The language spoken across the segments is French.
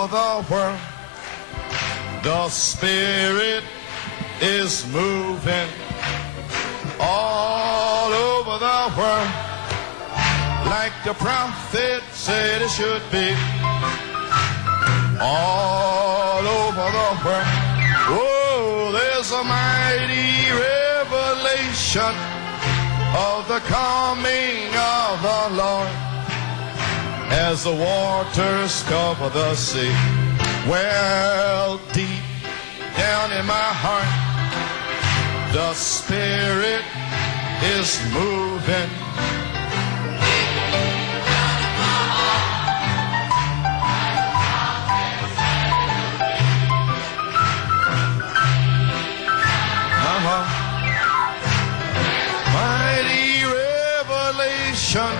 over the world. The Spirit is moving all over the world, like the prophet said it should be. All over the world. Oh, there's a mighty revelation of the coming of the Lord, as the waters cover the sea. Well, deep down in my heart, the Spirit is moving. Mighty revelation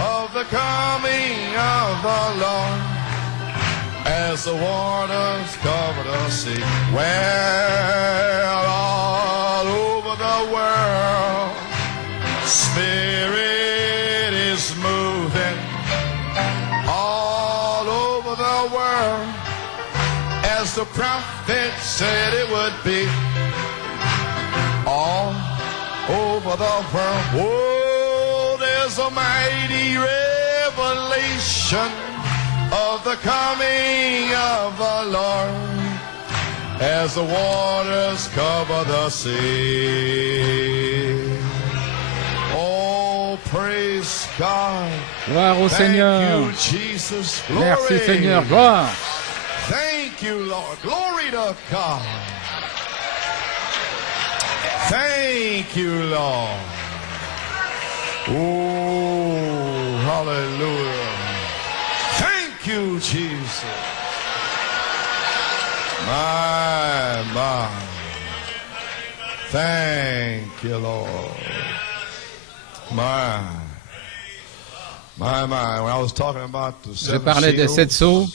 of the coming of the Lord, as the waters cover the sea. Well, all over the world, Spirit is moving. All over the world, as the prophet said it would be. All over the world. Oh, there's a mighty revelation of the coming of the Lord, as the waters cover the sea. Oh, praise God. Gloire au Seigneur. Thank you, Jesus. Glory. Merci Seigneur, gloire. Thank you, Lord. Glory to God. Thank you, Lord. Oh, hallelujah. Thank you, Jesus. My. Thank you, Lord. My. When I was talking about the Je parlais des 7 sceaux,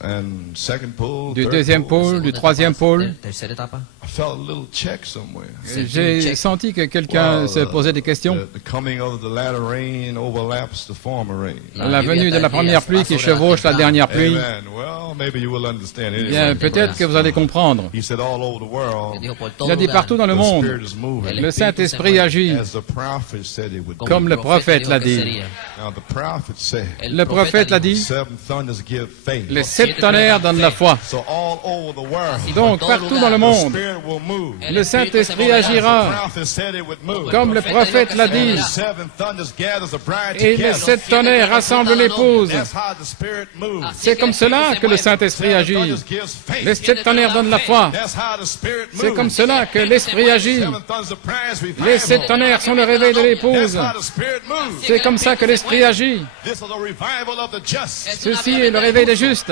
and second pole, du deuxième pôle, du troisième pôle. I felt a little check somewhere. J'ai senti que quelqu'un se posait des questions. The coming of the latter rain overlaps the former rain. La venue de la première pluie qui chevauche la dernière pluie. Amen. Well, maybe you will understand it. Bien, peut-être que vous allez comprendre. He said all over the world, Il a dit partout dans le the monde, Spirit is moving. le Saint-Esprit agit, As the prophet said it would do. comme le prophète l'a dit. Now the prophet said, Le prophète l'a dit, seven thunders give faith. les 7 tonnerres donnent la foi. So all over the world, Donc, partout dans le the monde, Spirit will move. le Saint-Esprit agira, The prophet said it would move. comme le prophète l'a dit. The seven thunders gathers the bride Et les together. 7 tonnerres rassemblent l'épouse. That's how the Spirit moves. C'est comme cela que le Saint-Esprit agit. Thunders gives faith. Les 7 tonnerres donnent la foi. That's how the Spirit moves. C'est comme cela que l'Esprit agit. Seven thunders the prize revival. Les 7 tonnerres sont le réveil de l'épouse. That's how the Spirit moves. C'est comme ça que l'Esprit agit. This is a revival of the just. Ceci est le réveil des justes.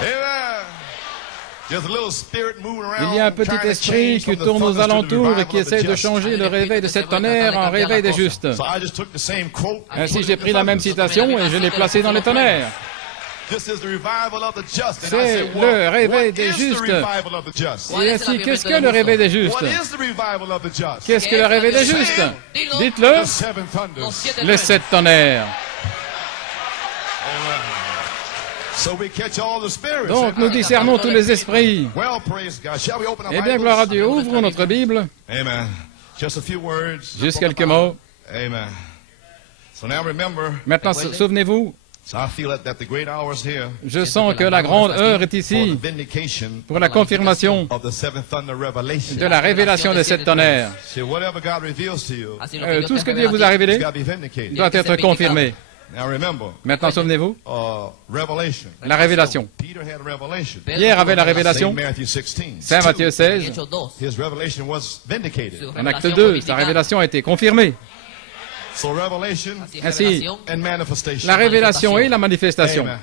Amen. There's a little spirit moving around, Il y a un petit trying to esprit change qui from the tourne aux thunders to the alentours et revival qui of the essaie de just. changer le réveil de 7 tonnerres en réveil des justes. So I just took the same quote and Ainsi, put it j'ai in the pris la même thunders. citation et je l'ai placée dans les tonnerres. This is the revival of the just. And I C'est said, le well, réveil what des is the justes. revival of the just? Et ainsi, qu'est-ce que le réveil des justes? What is the revival of the just? Qu'est-ce que le réveil des justes? Dites-le, The seven thunders. les 7 tonnerres. Amen. So we catch all the spirits. Donc, nous discernons tous les esprits. Well, praise God. Shall we open our Eh bien, Bibles? gloire à Dieu, ouvrons notre Bible. Amen. Just a few words. Juste quelques mots. Amen. So now remember, Maintenant, souvenez-vous, so I feel that the great hour is here je sens que la grande heure est for the ici vindication pour la confirmation of the seven thunder revelation. de la révélation des 7 tonnerres. See, whatever God reveals to you, Tout ce que Dieu vous a révélé it's got to be vindicated. doit être confirmé. Now remember, Maintenant, souvenez-vous, revelation. la révélation. Peter had a revelation. Pierre avait la révélation. Saint Matthew 16. Saint Matthieu 16, His revelation was vindicated. en acte 2, sa révélation a été confirmée. So revelation Ainsi, and manifestation. la révélation et la manifestation. Amen.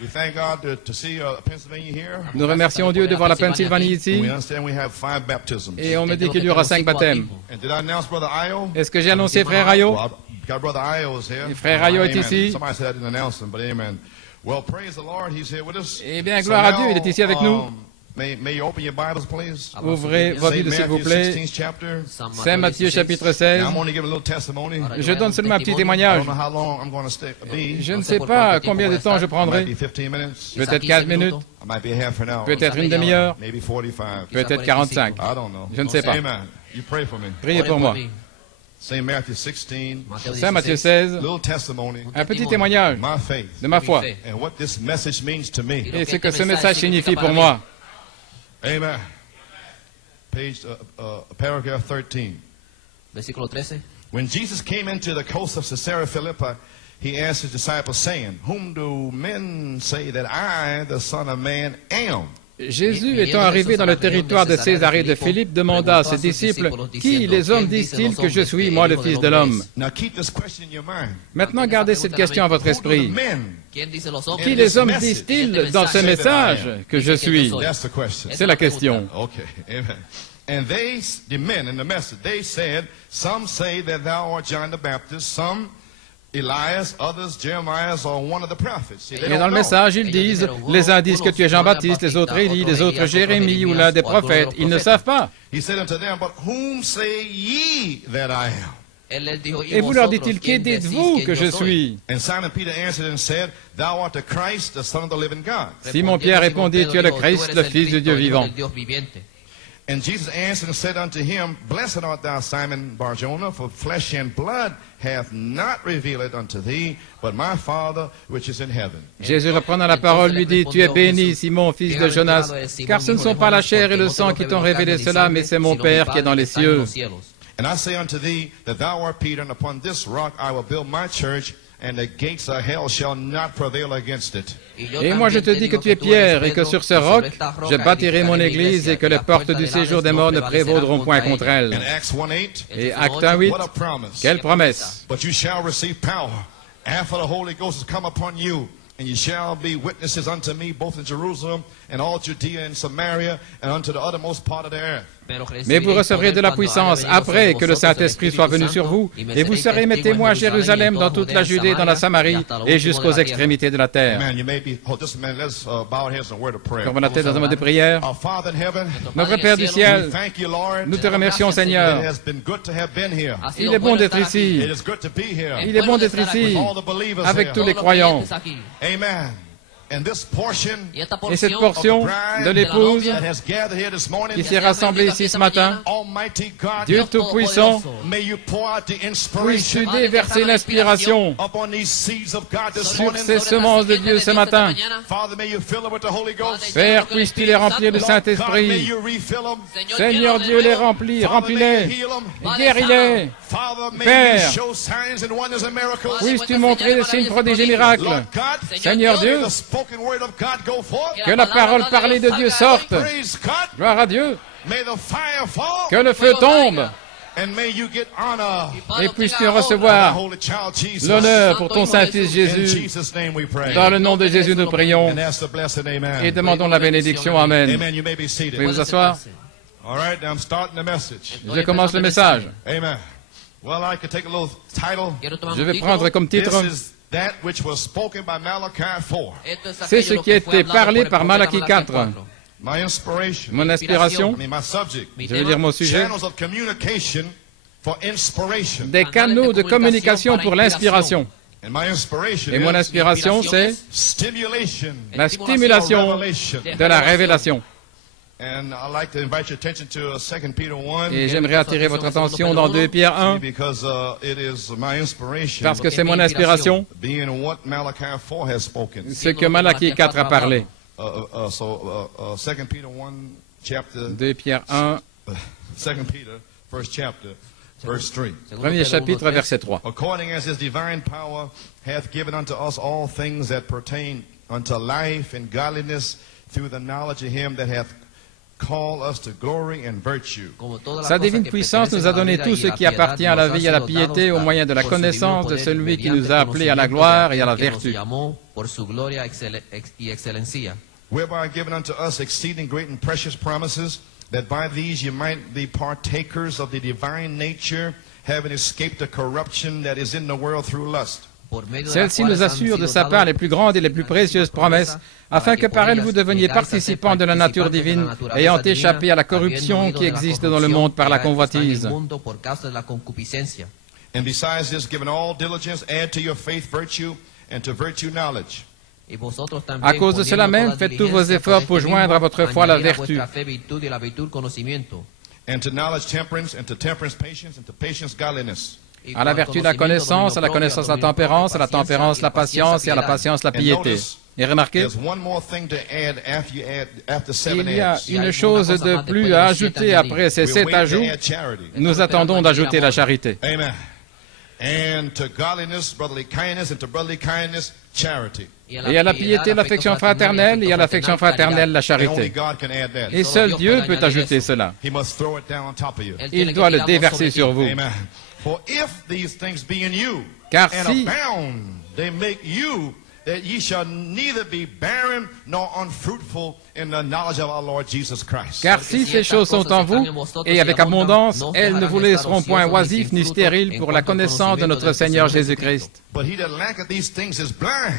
We thank God to see Pennsylvania here. Nous remercions Dieu de voir la Pennsylvanie ici. We understand we have 5 baptisms. Et on me dit qu'il y aura 5 baptêmes. And did I announce Brother Io? Est-ce que j'ai annoncé Frère Ayo? Well, God, Brother Io is here. Et Frère Ayo est Amen. ici. Somebody said I didn't announce him, but amen. Well, praise the Lord, he's here with us. Eh bien, gloire à Dieu, il est ici avec nous. May you open your Bibles, please? Ouvrez vos Bibles, s'il vous Matthew plaît. 16th chapter. Saint Matthieu, chapitre 16. Now, I'm going to give a little testimony. Je donne seulement un petit I témoignage. don't know how long I'm going to be. Je ne sais pas combien de temps je It might prendrai. be 15 minutes. Peut-être 15 minutes, I might be half an hour. peut-être une demi-heure, Maybe 45. peut-être 45. I don't know. Je ne sais pas. Amen. You pray for me. Priez pour moi. Saint Matthew 16. Saint Matthieu 16, Little testimony. un petit témoignage My faith. de ma foi And what this message means to me. et ce que ce message signifie pour moi. Amen. Page, paragraph 13. Versículo 13. When Jesus came into the coast of Caesarea Philippi, he asked his disciples, saying, Whom do men say that I, the Son of Man, am? Jésus, étant arrivé dans le territoire de Césarée de Philippe, demanda à ses disciples, « Qui les hommes disent-ils que je suis, moi, le Fils de l'homme ?» Now keep this question in your mind. Maintenant, gardez cette question à votre Who do the esprit. men? Qui les hommes disent-ils dans ce message que je suis? That's the question. C'est la question. Okay, amen. And they, the men in the message, they said, Some say that thou art John the Baptist, some Elias, others Jeremiah, or one of the prophets. See, they Et don't dans le know. message, ils disent, les uns disent que tu es Jean-Baptiste, les autres Élie, les autres Jérémie ou l'un des prophètes. Ils ne savent pas. He said unto them, But whom say ye that I am? Et vous leur dit-il, qui dites-vous que je suis? And Simon Peter answered and said, Thou art the Christ, the Son of the living God. Simon-Pierre répondit, tu es le Christ, le Fils du Dieu vivant. And Jesus answered and said unto him, Blessed art thou, Simon Bar-Jonah, for flesh and blood hath not revealed it unto thee, but my Father which is in heaven. Jésus reprenant la parole lui dit, tu es béni, Simon, fils de Jonas, car ce ne sont pas la chair et le sang qui t'ont révélé cela, mais c'est mon Père qui est dans les cieux. And I say unto thee that thou art Peter, and upon this rock I will build my church, and the gates of hell shall not prevail against it. Et moi je te dis que tu es Pierre, et que sur ce roc, je bâtirai mon église, et que les portes du séjour des morts ne prévaudront point contre elle. And Acts 1:8, Et Acte 1:8, what a promise. quelle promesse! But you shall receive power after the Holy Ghost has come upon you, and you shall be witnesses unto me both in Jerusalem and all Judea and Samaria and unto the uttermost part of the earth. Mais vous recevrez de la puissance après que le Saint-Esprit soit venu sur vous, et vous serez mes témoins à Jérusalem, dans toute la Judée, dans la Samarie, et jusqu'aux extrémités de la terre. Amen. You may be, just a minute, let's bow our heads in a word of prayer. Comme on a tête dans un mot de prière, Our Father in heaven, notre Père du we ciel, thank you, Lord. nous te remercions, It Seigneur. has been good to have been here. Il est bon d'être ici. It is good to be here. Il est bon d'être ici, All the believers avec here. tous les croyants. Amen. And this portion Et cette portion de l'épouse that has gathered here this morning, qui s'est rassemblée ici ce matin, Almighty God, Dieu Tout-Puissant, may you pour out the puisses-tu inspiration déverser l'inspiration upon these seeds of God this sur morning. ces semences de Dieu ce matin. Father, may you fill them with the Holy Ghost. Père, puisses-tu les remplir du Lord God, may Saint-Esprit. you refill them. Seigneur Dieu, les remplis, Father, may you remplis-les, heal them. guéris-les. Father, may Père, you show signs and wonders and miracles. Puisses-tu montrer des signes, prodiges et miracles. Lord God, Seigneur may Dieu, the spoken word of God go forth. que la parole parlée de Dieu sorte. Praise God. Gloire à Dieu. May the fire fall. Que le feu tombe. And may you get honor. Et puisses-tu Our recevoir holy child Jesus. l'honneur pour ton Saint-Fils In Jésus. Jesus' name we pray. Dans le nom de Jésus, nous prions And that's the blessed amen. et demandons la bénédiction. Amen. Amen. You may be seated. Pouvez vous asseoir? All right, now I'm starting the message. Je commence le message. Amen. Well, I could take a little title. Je vais prendre comme titre, This is that which was spoken by Malachi 4. c'est ce qui a été parlé par Malachie 4. My inspiration. Mon inspiration, I mean, my subject. je veux dire mon sujet, Channels of communication for inspiration. des canaux de communication pour l'inspiration. And my inspiration Et mon is inspiration, c'est stimulation la stimulation de la révélation. And I'd like to invite your attention to 2 Peter 1. Et j'aimerais attirer votre attention dans 2 Pierre 1, Because it is my inspiration. parce que c'est mon inspiration, Being what Malachi 4 has spoken. ce que Malachie 4 a parlé. 2 Peter 1 chapter 2 Pierre 1, 2 Peter first chapter verse 3. premier chapitre, verset 3. According as his divine power hath given unto us all things that pertain unto life and godliness through the knowledge of him that hath called us to glory and virtue. Sa divine puissance nous a donné tout ce qui appartient à la vie et à la piété au moyen de la connaissance de celui qui nous a appelés à la gloire et à la vertu. Whereby given unto us exceeding great and precious promises, that by these you might be partakers of the divine nature, having escaped the corruption that is in the world through lust. Celle-ci nous assure de sa part les plus grandes et les plus précieuses promesses, afin que par elles vous deveniez participants de la nature divine, ayant échappé à la corruption qui existe dans le monde par la convoitise. And besides this, given all diligence, add to your faith virtue, and to virtue knowledge. À cause de cela même, faites tous vos efforts pour joindre à votre foi la vertu. And to knowledge temperance, and to temperance patience, and to patience godliness. À la vertu la connaissance, à la tempérance la patience, et à la patience la piété. Et remarquez, There's one more thing to add after seven il y a adds. une chose de plus à ajouter après ces We're 7 waiting ajouts. to add charity. Nous attendons d'ajouter la charité. Amen. And to godliness, brotherly kindness, and to brotherly kindness, charity. Et à la piété, l'affection fraternelle, et à l'affection fraternelle, la And only charité. God can add that. Et seul Dieu peut ajouter cela. He must throw it down on top of you. Il doit le déverser sur vous. Amen. For if these things be in you, Car and si- abound, they make you that ye shall neither be barren nor unfruitful in the knowledge of our Lord Jesus Christ. Car si ces choses sont en vous, et avec abondance, elles ne vous laisseront point oisifs ni stériles pour la connaissance de notre Seigneur Jésus-Christ. But he that lacketh these things is blind,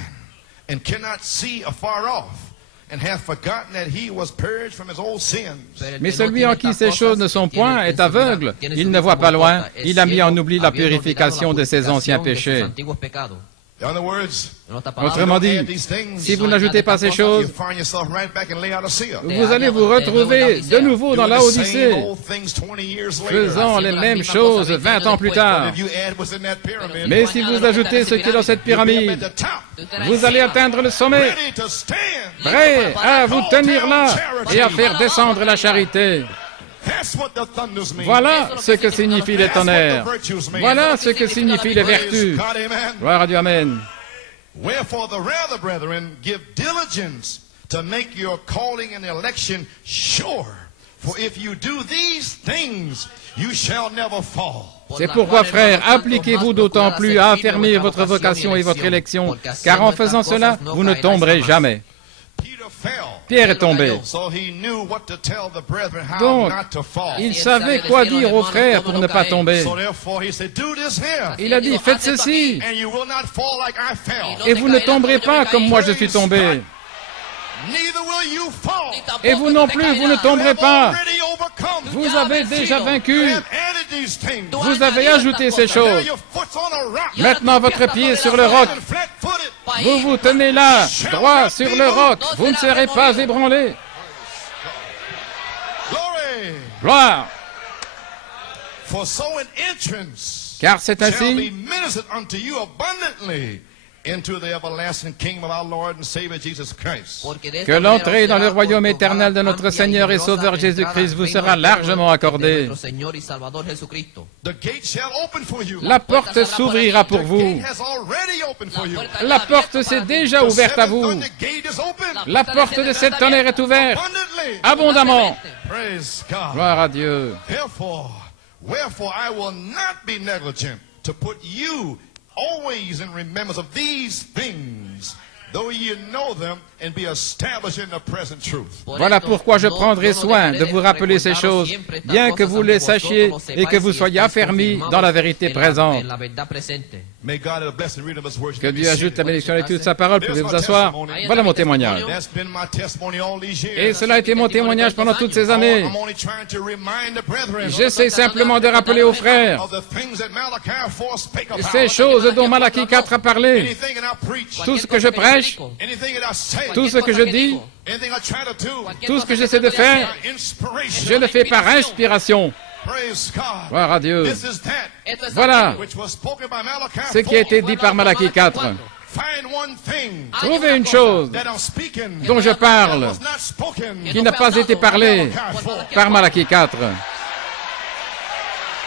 and cannot see afar off, and hath forgotten that he was purged from his old sins. Mais celui en qui ces choses ne sont point est aveugle. Il ne voit pas loin. Il a mis en oubli la purification de ses anciens péchés. In other words, Autrement dit, add these things, si vous n'ajoutez pas ces you choses, find yourself right back in Laodicea. vous allez vous retrouver de nouveau dans Doing the same l'Odyssée, old things 20 years later. faisant les mêmes choses 20 ans plus tard. If you add what's in that pyramid, Mais si vous ajoutez ce qui est dans cette you'll be up pyramide, at the top, vous allez atteindre le sommet, ready to stand. prêt à vous tenir là et à faire descendre la charité. That's what the thunders mean. Voilà ce que signifient les That's what tonnerres. the virtues mean. Voilà ce que signifient les Praise vertus. God, amen. Gloire à Dieu, Amen. Wherefore the rather, brethren, give diligence to make your calling and election sure. For if you do these things, you shall never fall. C'est pourquoi, frères, appliquez-vous d'autant plus à affermir votre vocation et votre élection, car en faisant cela, vous ne tomberez jamais. Peter fell. Pierre est tombé. So he knew what to tell the brethren how Donc, not to fall. il savait quoi dire aux frères pour ne pas tomber. So therefore he said, do this here, Il a dit, faites ceci, and you will not fall like I fell. et vous ne tomberez pas comme moi je suis tombé. Neither will you fall. Et vous non plus, vous ne tomberez pas. Already overcome. Vous avez déjà vaincu. You have added these things. Vous avez ajouté ces Now choses. your foot's on a rock. Maintenant, votre pied est sur le roc. And flat-footed. Vous vous tenez là, droit sur le roc. Vous ne serez pas ébranlé. Glory. Gloire. For so an entrance Car c'est shall be ainsi ministered unto you abundantly into the everlasting kingdom of our Lord and Savior Jesus Christ. que l'entrée dans le royaume éternel de notre Seigneur et Sauveur Jésus-Christ vous sera largement accordée. The gate shall open for you. La porte s'ouvrira pour The vous. gate has already opened for you. La porte s'est déjà ouverte à vous. The gate is open La porte de cette tonnerre est ouverte abundantly. abondamment. Praise God. Gloire à Dieu. Wherefore I will not be negligent to put you always in remembrance of these things, though ye know them and be established in the present truth. Voilà pourquoi je prendrai soin de vous rappeler ces choses, bien que vous les sachiez et que vous soyez affermis dans la vérité présente. May God have blessed the reading of His word. Que Dieu ajoute la bénédiction à l'étude de sa parole. Pouvez vous asseoir. Voilà mon témoignage. That's been my testimony all these years. Et cela a été mon témoignage pendant toutes ces années. I'm only trying to remind the brethren J'essaie simplement de rappeler aux frères of the things that Malachi 4 spake about. ces choses dont Malachie 4 a parlé. Anything that I preach, Tout ce que je prêche, anything that I say, tout ce que je dis, anything I try to do, tout ce que j'essaie de faire, inspiration. je le fais par inspiration. Praise God. Gloire à Dieu. This is that Voilà which was spoken by Malachi ce qui a 4. été dit par Malachie 4. Find one thing Trouvez une chose that I'm speaking dont je parle, that was not spoken qui n'a pas été parlée par Malachie 4.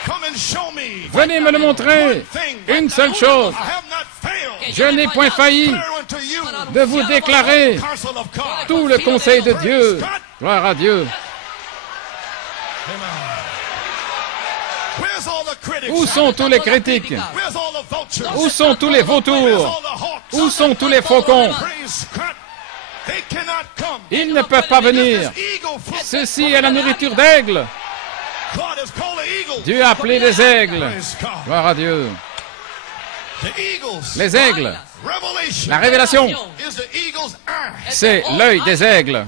Come and show me Venez me le montrer. Une seule chose. I have not failed. Je n'ai point failli Declare unto you de vous déclarer counsel of God. tout le conseil de Dieu. Gloire à Dieu. Where's all the critics? Où sont tous les critiques? Where's all the vultures? Où sont tous les Where's vautours? all the hawks? Où sont tous les faucons? Praise God. They cannot come. Ils ne peuvent pas venir. This eagle fruit. Ceci est la nourriture d'aigle. God has called the eagle. Dieu a appelé les aigles. Praise God. Gloire à Dieu. Les aigles. La révélation, c'est l'œil des aigles.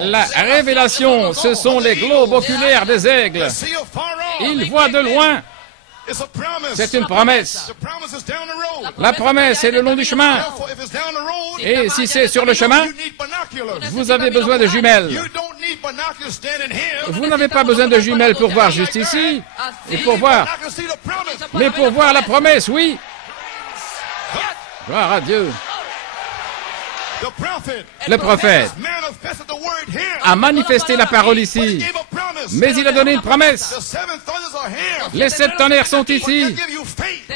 La révélation, ce sont les globes oculaires des aigles. Ils voient de loin. C'est une promesse. La promesse est le long du chemin. Et si c'est sur le chemin, vous avez besoin de jumelles. Vous n'avez pas besoin de jumelles pour voir juste ici, et pour voir. Mais pour voir la promesse, oui. Gloire à Dieu. Le prophète a manifesté la parole ici, mais il a donné une promesse. Les 7 tonnerres sont ici,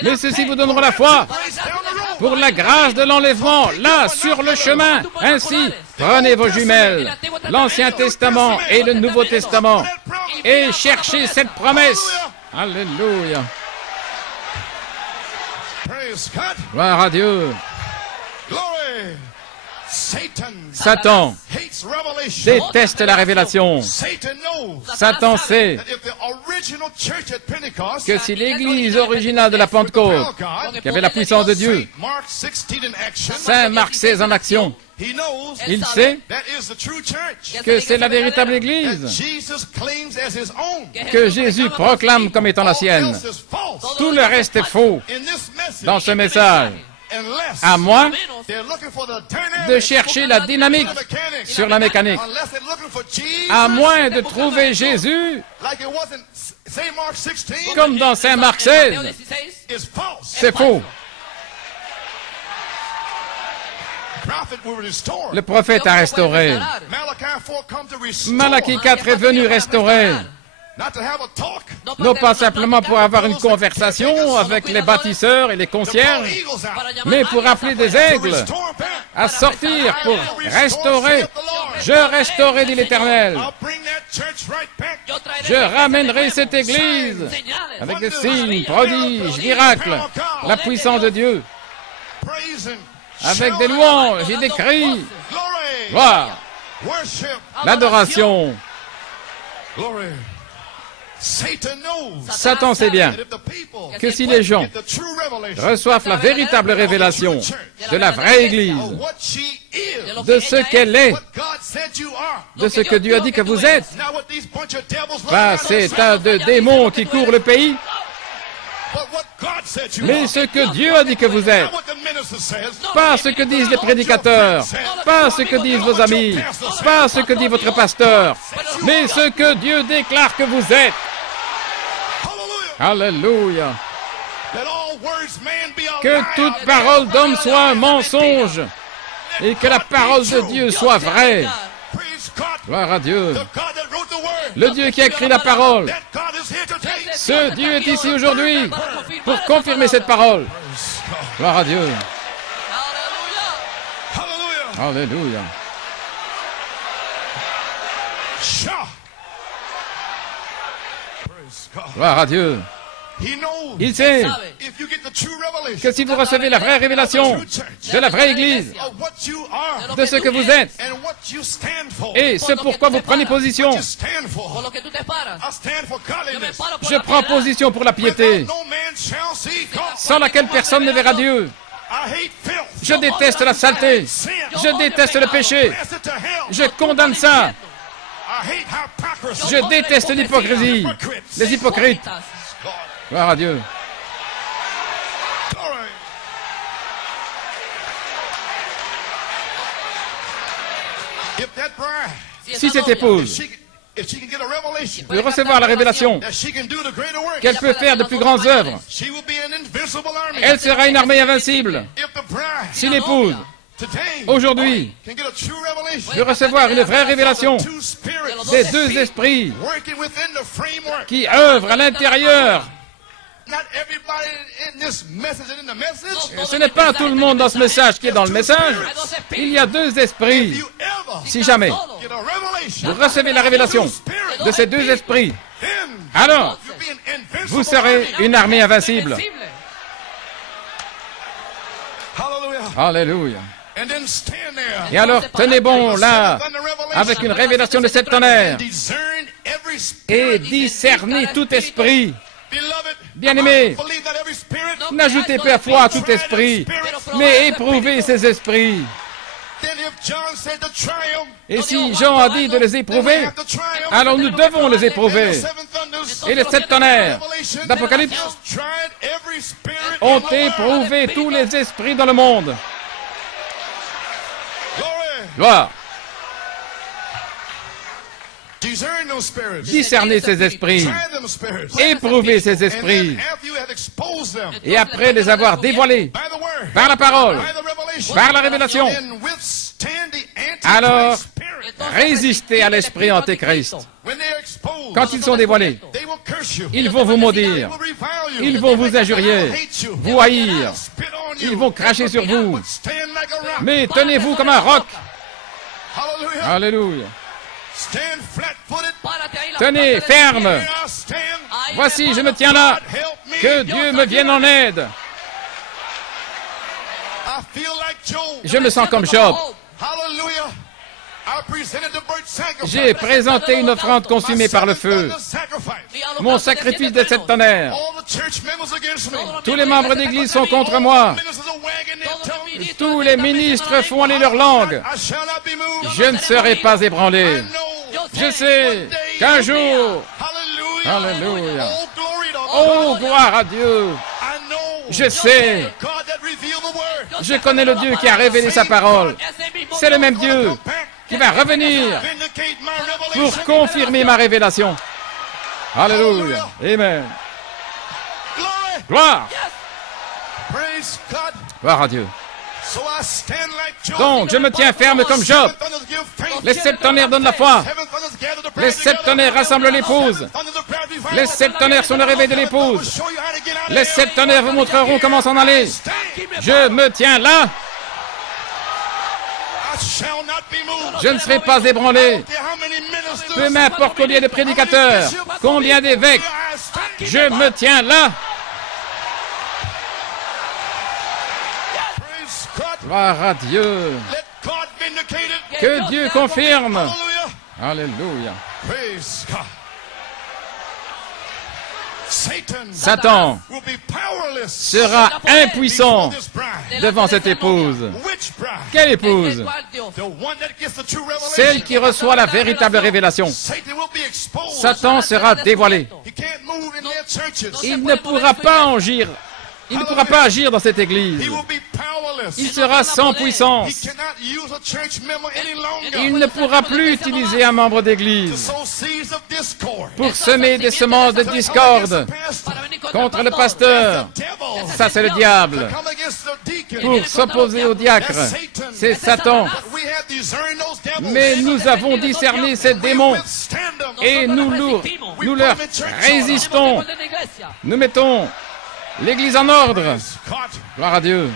mais ceux-ci vous donneront la foi pour la grâce de l'enlèvement, là, sur le chemin. Ainsi, prenez vos jumelles, l'Ancien Testament et le Nouveau Testament, et cherchez cette promesse. Alléluia. Gloire à Dieu. Satan déteste la révélation. Satan sait que si l'église originale de la Pentecôte, qui avait la puissance de Dieu, Saint Marc 16 en action, il sait que c'est la véritable église que Jésus proclame comme étant la sienne. Tout le reste est faux dans ce message. À moins de chercher la dynamique sur la mécanique, à moins de trouver Jésus comme dans Saint Marc 16, c'est faux. Le prophète a restauré. Malachie 4 est venu restaurer. Non pas simplement pour avoir une conversation avec les bâtisseurs et les concierges, mais pour appeler des aigles à sortir pour restaurer. Je restaurerai, dit l'Éternel. Je ramènerai cette église avec des signes, prodiges, miracles, la puissance de Dieu, avec des louanges et des cris. Gloire, l'adoration. Satan sait bien que si les gens reçoivent la véritable révélation de la vraie Église, de ce qu'elle est, de ce que Dieu a dit que vous êtes, pas ces tas de démons qui courent le pays, mais ce que Dieu a dit que vous êtes, pas ce que disent les prédicateurs, pas ce que disent vos amis, pas ce que dit votre pasteur, mais ce que Dieu déclare que vous êtes. Alléluia. Que toute parole d'homme soit un mensonge et que la parole de Dieu soit vraie. Gloire à Dieu. Le Dieu qui a écrit la parole. Ce Dieu est ici aujourd'hui pour confirmer cette parole. Gloire à Dieu. Alléluia. Gloire à Dieu. Il sait que si vous recevez la vraie révélation de la vraie Église, de ce que vous êtes, et ce pourquoi vous prenez position, je prends position pour la piété, sans laquelle personne ne verra Dieu. Je déteste la saleté, je déteste le péché, je condamne ça. Je déteste l'hypocrisie, les hypocrites. Gloire à Dieu. Si cette épouse peut recevoir la révélation qu'elle peut faire de plus grandes œuvres, elle sera une armée invincible. Si l'épouse aujourd'hui peut recevoir une vraie révélation des 2 esprits qui œuvrent à l'intérieur, ce n'est pas tout le monde dans ce message qui est dans le message. Il y a 2 esprits. Si jamais vous recevez la révélation de ces 2 esprits, alors vous serez une armée invincible. Alléluia. Et alors, tenez bon là, avec une révélation de 7 tonnerres, et discernez tout esprit Bien-aimés, n'ajoutez pas à foi tout esprit, mais éprouvez ces esprits. Et si Jean a dit de les éprouver, alors nous devons les éprouver. Et les 7 tonnerres d'Apocalypse ont éprouvé tous les esprits dans le monde. Gloire. Discernez ces esprits, éprouvez ces esprits, et après les avoir dévoilés par la parole, par la révélation, alors résistez à l'esprit antéchrist. Quand ils sont dévoilés, ils vont vous maudire, ils vont vous injurier, vous haïr, ils vont cracher sur vous. Mais tenez-vous comme un roc. Alléluia. Tenez ferme. Voici, je me tiens là. Que Dieu me vienne en aide. Je me sens comme Job. J'ai présenté une offrande consumée par le feu. Mon sacrifice de 7 tonnerres. Tous les membres d'église sont contre moi. Tous les ministres font aller leur langue. Je ne serai pas ébranlé. Je sais qu'un jour, alléluia, oh gloire à Dieu, je sais, je connais le Dieu qui a révélé sa parole. C'est le même Dieu qui va revenir pour confirmer ma révélation. Alléluia, amen. Gloire. Gloire à Dieu. Donc, je me tiens ferme comme Job. Les 7 tonnerres donnent la foi. Les 7 tonnerres rassemblent l'épouse. Les 7 tonnerres sont le réveil de l'épouse. Les 7 tonnerres vous montreront comment s'en aller. Je me tiens là. Je ne serai pas ébranlé. Peu m'importe combien de prédicateurs, combien d'évêques, je me tiens là. Gloire à Dieu. Que Dieu confirme. Alléluia. Satan sera impuissant devant cette épouse. Quelle épouse? Celle qui reçoit la véritable révélation. Satan sera dévoilé. Il ne pourra pas agir. Il ne pourra pas agir dans cette église. Il sera sans puissance. Il ne pourra plus utiliser un membre d'église pour semer des semences de discorde contre le pasteur. Ça, c'est le diable. Pour s'opposer au diacre, c'est Satan. Mais nous avons discerné ces démons et nous leur résistons. Nous mettons l'Église en ordre. Gloire à Dieu.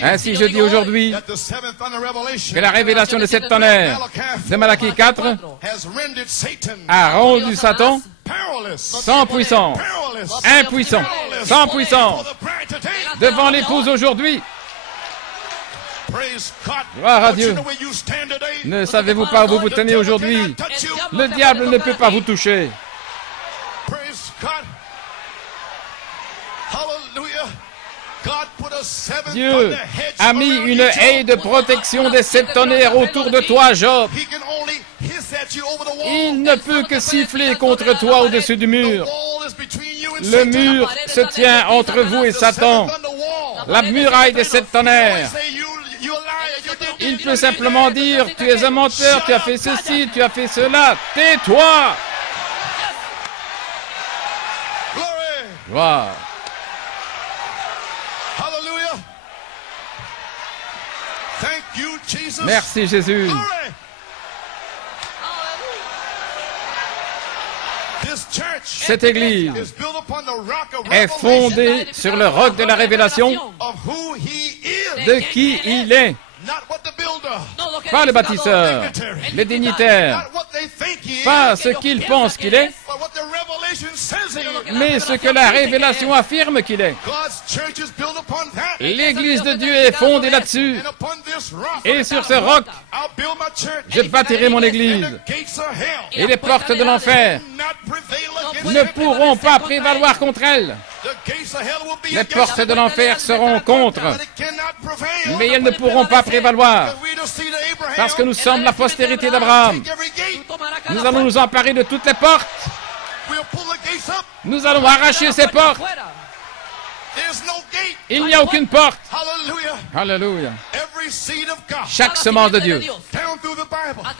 Ainsi, je dis aujourd'hui que la révélation de 7 tonnerres de Malachie 4 a rendu Satan sans puissance, impuissant, sans puissance, devant l'épouse aujourd'hui. Gloire à Dieu. Ne savez-vous pas où vous vous tenez aujourd'hui? Le diable ne peut pas vous toucher. Dieu a mis une haie de protection des 7 tonnerres autour de toi, Job. Il ne peut que siffler contre toi au-dessus du mur. Le mur se tient entre vous et Satan. La muraille des 7 tonnerres. Il peut simplement dire, tu es un menteur, tu as fait ceci, tu as fait cela. Tais-toi. Gloire. Merci Jésus. Cette église est fondée sur le roc de la révélation de qui il est. Pas le bâtisseur, les dignitaires, pas ce qu'il pense qu'il est, mais ce que la révélation affirme qu'il est. L'Église de Dieu est fondée là-dessus. Et sur ce roc, je bâtirai mon Église. Et les portes de l'enfer ne pourront pas prévaloir contre elle. Les portes de l'enfer seront contre, mais elles ne pourront pas prévaloir, parce que nous sommes la postérité d'Abraham. Nous allons nous emparer de toutes les portes. Nous allons arracher ces portes. Il n'y a aucune porte. Alléluia. Chaque semence de Dieu,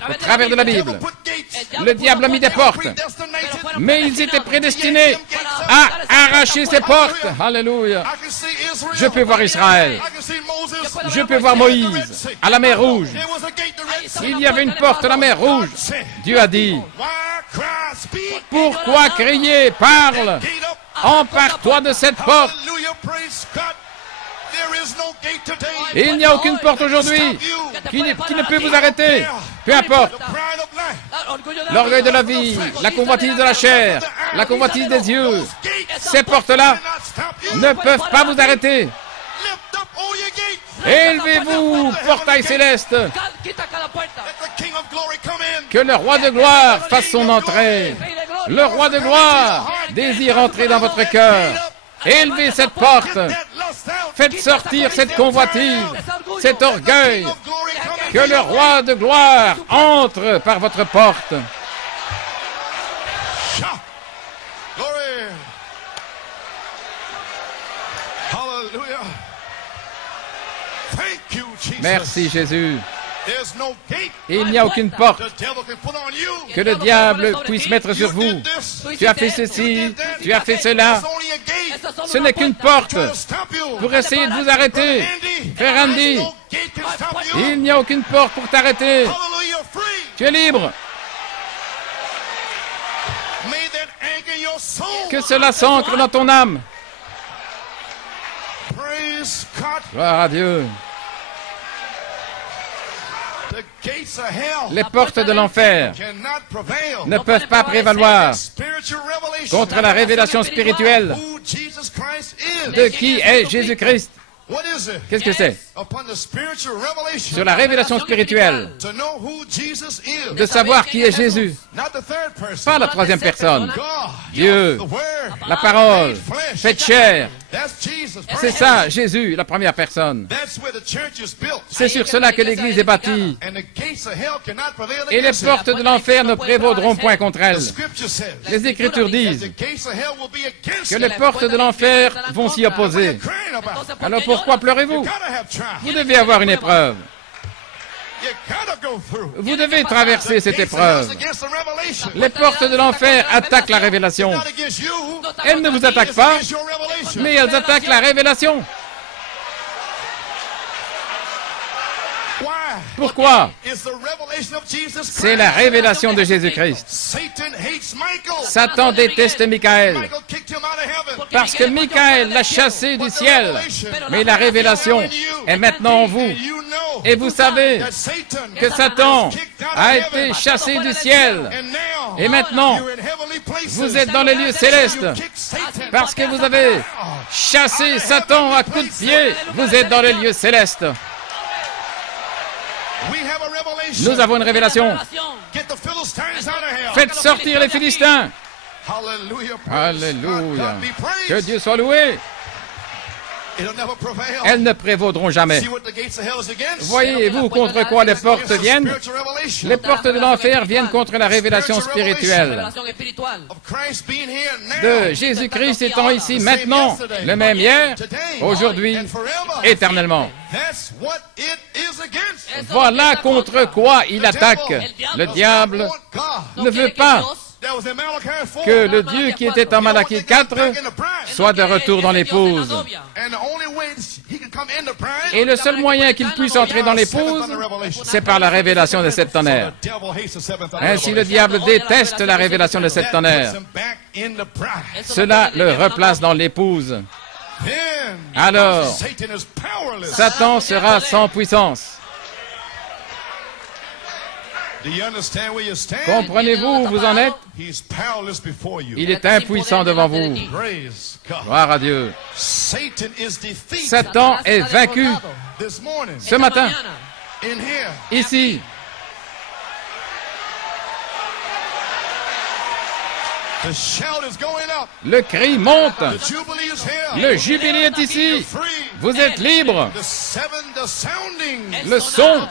au travers de la Bible, le diable a mis des portes, mais ils étaient prédestinés à arracher ces portes. Alléluia. Je peux voir Israël. Je peux voir Moïse à la mer Rouge. Il y avait une porte à la mer Rouge. Dieu a dit, pourquoi crier, parle, empare-toi de cette porte. Il n'y a aucune porte aujourd'hui qui ne peut vous arrêter. Peu importe. L'orgueil de la vie, la convoitise de la chair, la convoitise des yeux, ces portes-là ne peuvent pas vous arrêter. Élevez-vous, portail céleste. Que le roi de gloire fasse son entrée. Le roi de gloire désire entrer dans votre cœur. Élevez cette porte. Faites sortir cette convoitise, cet orgueil. Que le roi de gloire entre par votre porte. Merci Jésus. Il n'y a aucune porte que le diable puisse mettre sur vous. Tu as fait ceci, tu as fait cela. Ce n'est qu'une porte pour essayer de vous arrêter. Frère Andy, il n'y a aucune porte pour t'arrêter. Tu es libre. Que cela s'ancre dans ton âme. Gloire à Dieu. Les portes de l'enfer ne peuvent pas prévaloir contre la révélation spirituelle de qui est Jésus-Christ. Qu'est-ce que c'est? Sur la révélation spirituelle, de savoir qui est Jésus. Pas la troisième personne. Dieu, la parole, faite chair. C'est ça, Jésus, la première personne. C'est sur cela que l'Église est bâtie. Et les portes de l'enfer ne prévaudront point contre elle. Les Écritures disent que les portes de l'enfer vont s'y opposer. Alors pourquoi pleurez-vous? Vous devez avoir une épreuve. Vous devez traverser cette épreuve. Les portes de l'enfer attaquent la révélation. Elles ne vous attaquent pas, mais elles attaquent la révélation. Pourquoi? C'est la révélation de Jésus-Christ. Satan déteste Michaël parce que Michaël l'a chassé du ciel. Mais la révélation est maintenant en vous. Et vous savez que Satan a été chassé du ciel. Et maintenant, vous êtes dans les lieux célestes. Parce que vous avez chassé Satan à coups de pied, vous êtes dans les lieux célestes. Nous avons une révélation. Faites sortir les Philistins. Alléluia. Que Dieu soit loué. Elles ne prévaudront jamais. Voyez-vous contre quoi les portes viennent? Les portes de l'enfer viennent contre la révélation spirituelle de Jésus-Christ étant ici maintenant, le même hier, aujourd'hui, éternellement. Voilà contre quoi il attaque. Le diable ne veut pas que le Dieu qui était en Malachie 4 soit de retour dans l'épouse. Et le seul moyen qu'il puisse entrer dans l'épouse, c'est par la révélation des sept tonnerres. Ainsi, le diable déteste la révélation des sept tonnerres. Cela le replace dans l'épouse. Alors, Satan sera sans puissance. Comprenez-vous où vous en êtes? Il est impuissant devant vous. Gloire à Dieu. Satan est vaincu ce matin, ici. Le cri monte. Le jubilé est ici. Vous êtes libres. Le son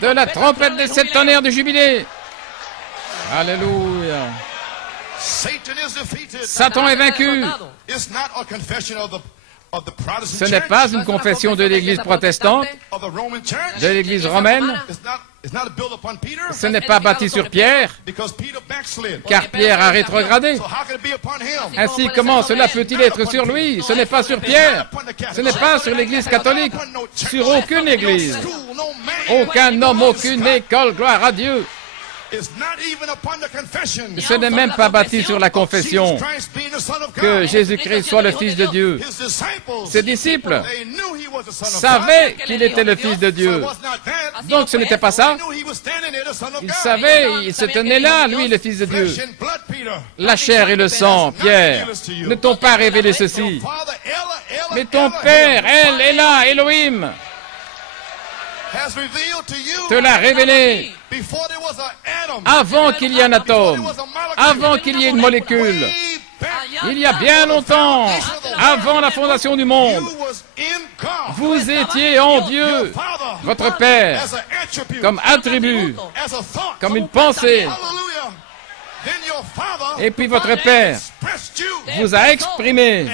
de la trompette des 7 tonnerres du jubilé. Alléluia. Satan est vaincu. Ce n'est pas une confession de l'Église protestante, de l'Église romaine. Ce n'est pas bâti sur Pierre, car Pierre a rétrogradé. Ainsi, comment cela peut-il être sur lui? Ce n'est pas sur Pierre, ce n'est pas sur l'Église catholique, sur aucune Église, aucun homme, aucune école, gloire à Dieu. Ce n'est même pas bâti sur la confession que Jésus-Christ soit le Fils de Dieu. Ses disciples savaient qu'il était le Fils de Dieu. Donc ce n'était pas ça. Ils savaient, il se tenait là, lui, le Fils de Dieu. La chair et le sang, Pierre, ne t'ont pas révélé ceci. Mais ton Père, elle est là, Elohim, te l'a révélé avant qu'il y ait un atome, avant qu'il y ait une molécule, il y a bien longtemps, avant la fondation du monde. Vous étiez en Dieu, votre Père, comme attribut, comme une pensée. Et puis votre Père vous a exprimé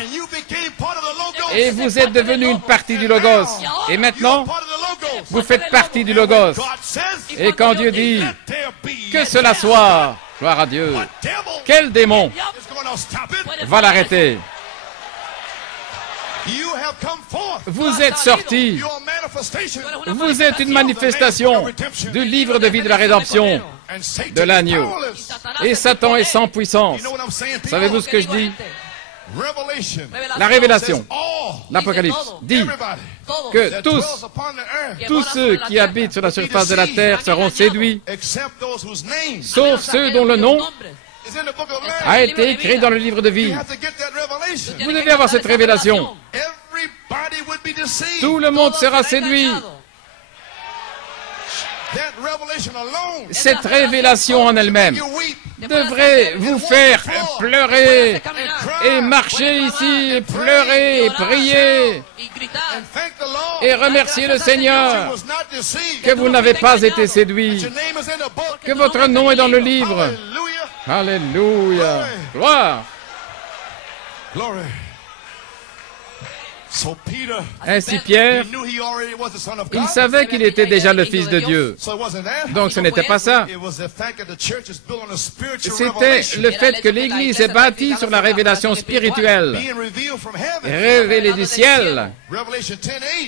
et vous êtes devenu une partie du Logos. Et maintenant, vous faites partie du Logos. Et quand Dieu dit que cela soit, gloire à Dieu, quel démon va l'arrêter? Vous êtes sortis. Vous êtes une manifestation du livre de vie de la rédemption de l'agneau. Et Satan est sans puissance. Savez-vous ce que je dis? La révélation, l'Apocalypse, dit que tous ceux qui habitent sur la surface de la terre seront séduits, sauf ceux dont le nom a été écrit dans le livre de vie. Vous devez avoir cette révélation. Tout le monde sera séduit. Cette révélation en elle-même devrait vous faire pleurer et marcher ici, et pleurer et prier et remercier le Seigneur que vous n'avez pas été séduit, que votre nom est dans le livre. Alléluia. Gloire. Ainsi Pierre, il savait qu'il était déjà le Fils de Dieu. Donc ce n'était pas ça. C'était le fait que l'Église est bâtie sur la révélation spirituelle, révélée du ciel.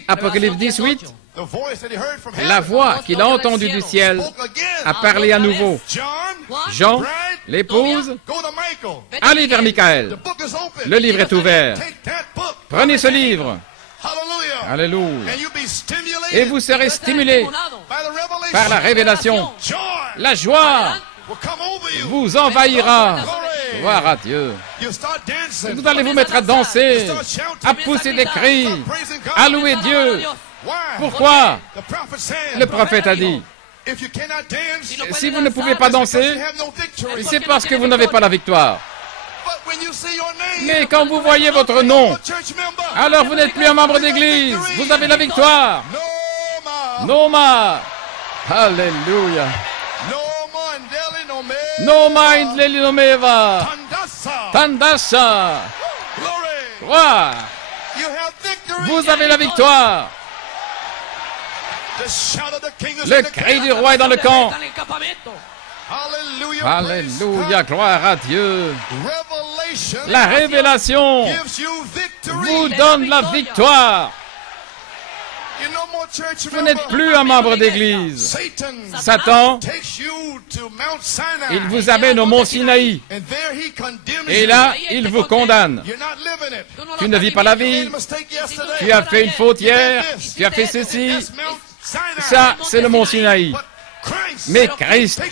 Apocalypse 18, la voix qu'il a entendue du ciel a parlé à nouveau. Jean, l'épouse, allez vers Michaël. Le livre est ouvert. Prenez ce livre. Alléluia. Et vous serez stimulés par la révélation. La joie vous envahira. Gloire à Dieu. Vous allez vous mettre à danser, à pousser des cris, à louer Dieu. Pourquoi? Le prophète a dit, si vous ne pouvez pas danser, c'est parce que vous n'avez pas la victoire. Mais quand vous voyez votre nom, alors vous n'êtes plus un membre d'église. Vous avez la victoire. Noma. Alléluia. Noma indleli nomeva. Tandasa. Gloire. Vous avez la victoire. Le cri du roi est dans le camp. Alléluia, gloire à Dieu. La révélation vous donne la victoire. Vous n'êtes plus un membre d'église. Satan, il vous amène au mont Sinaï. Et là, il vous condamne. Tu ne vis pas la vie. Tu as fait une faute hier. Tu as fait ceci. Ça, c'est le mont Sinaï. Mais Christ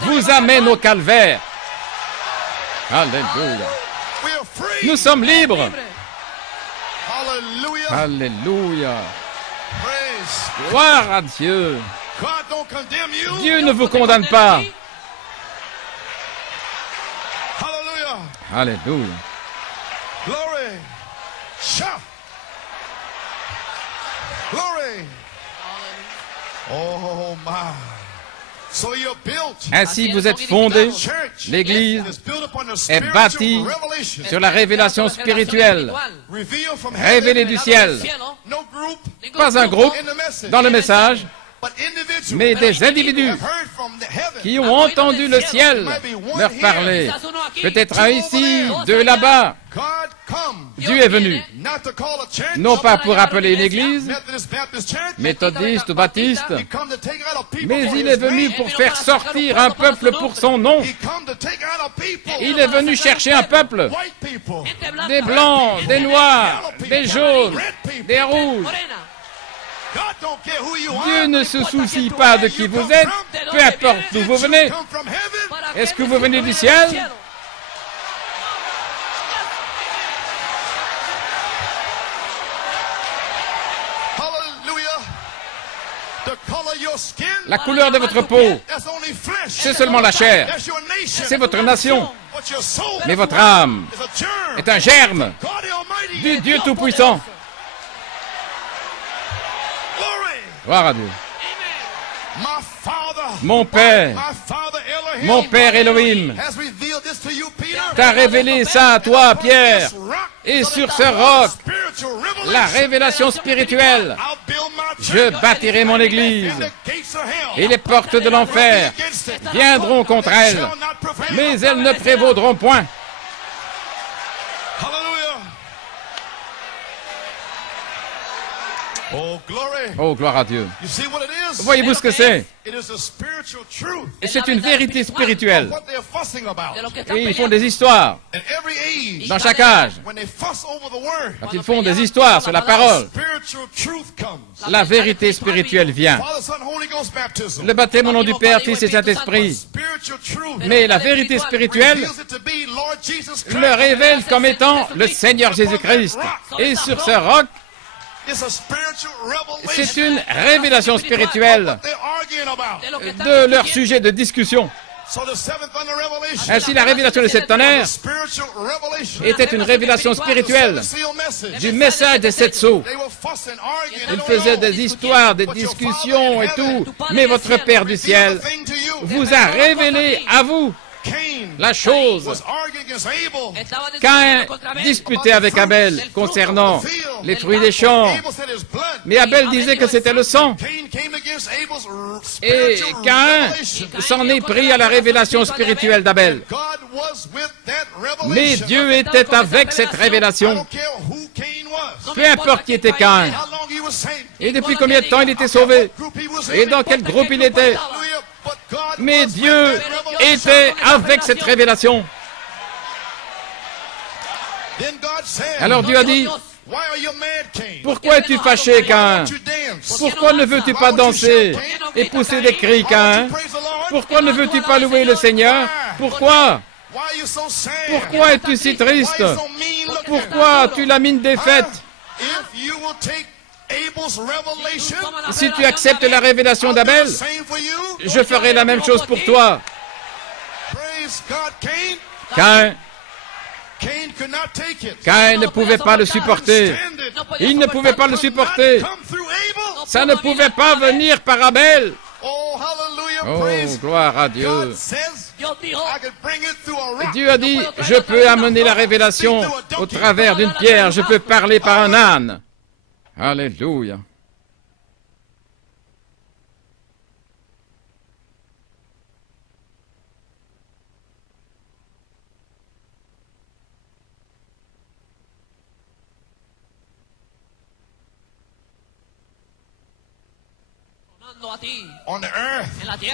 vous amène au calvaire. Alléluia. Nous sommes libres. Alléluia. Gloire à Dieu. Dieu ne vous condamne pas. Alléluia. Glory. Shout. Glory. Oh my. So you're built. Ainsi vous êtes fondés. L'Église est bâtie sur la révélation spirituelle, révélée du ciel. Pas un groupe dans le message, mais des individus qui ont entendu le ciel leur parler. Peut-être un ici, deux là-bas. Dieu est venu, non pas pour appeler une église, méthodiste ou baptiste, mais il est venu pour faire sortir un peuple pour son nom. Il est venu chercher un peuple, des blancs, des noirs, des jaunes, des rouges. Dieu ne se soucie pas de qui vous êtes, peu importe d'où vous venez. Est-ce que vous venez du ciel? La couleur de votre peau, c'est seulement la chair. C'est votre nation. Mais votre âme est un germe du Dieu Tout-Puissant. Gloire à Dieu. Mon Père Elohim, t'a révélé ça à toi, Pierre. Et sur ce roc, la révélation spirituelle, je bâtirai mon église. Et les portes de l'enfer viendront contre elle, mais elles ne prévaudront point. Oh, gloire à Dieu. Voyez-vous ce que c'est? Et c'est une vérité spirituelle. Et ils font des histoires. Dans chaque âge, quand ils font des histoires sur la parole, la vérité spirituelle vient. Le baptême au nom du Père, Fils et Saint-Esprit. Mais la vérité spirituelle le révèle comme étant le Seigneur Jésus-Christ. Et sur ce roc, c'est une révélation spirituelle de leur sujet de discussion. Ainsi, la révélation des sept tonnerres était une révélation spirituelle du message des sept sceaux. Ils faisaient des histoires, des discussions et tout, mais votre Père du ciel vous a révélé à vous la chose. Caïn disputait avec Abel concernant les fruits des champs. Mais Abel disait que c'était le sang. Et Caïn s'en est pris à la révélation spirituelle d'Abel. Mais Dieu était avec cette révélation. Peu importe qui était Caïn. Et depuis combien de temps il était sauvé. Et dans quel groupe il était. Mais Dieu était avec cette révélation. Alors Dieu a dit, pourquoi es-tu fâché, Caïn? Pourquoi ne veux-tu pas danser et pousser des cris, Caïn? Pourquoi ne veux-tu pas louer le Seigneur? Pourquoi? Pourquoi es-tu si triste? Pourquoi as-tu la mine défaite? Si tu acceptes la révélation d'Abel, je ferai la même chose pour toi. Caïn ne pouvait pas le supporter. Il ne pouvait pas le supporter. Ça ne pouvait pas venir par Abel. Oh, gloire à Dieu. Dieu a dit, je peux amener la révélation au travers d'une pierre, je peux parler par un âne. Alléluia.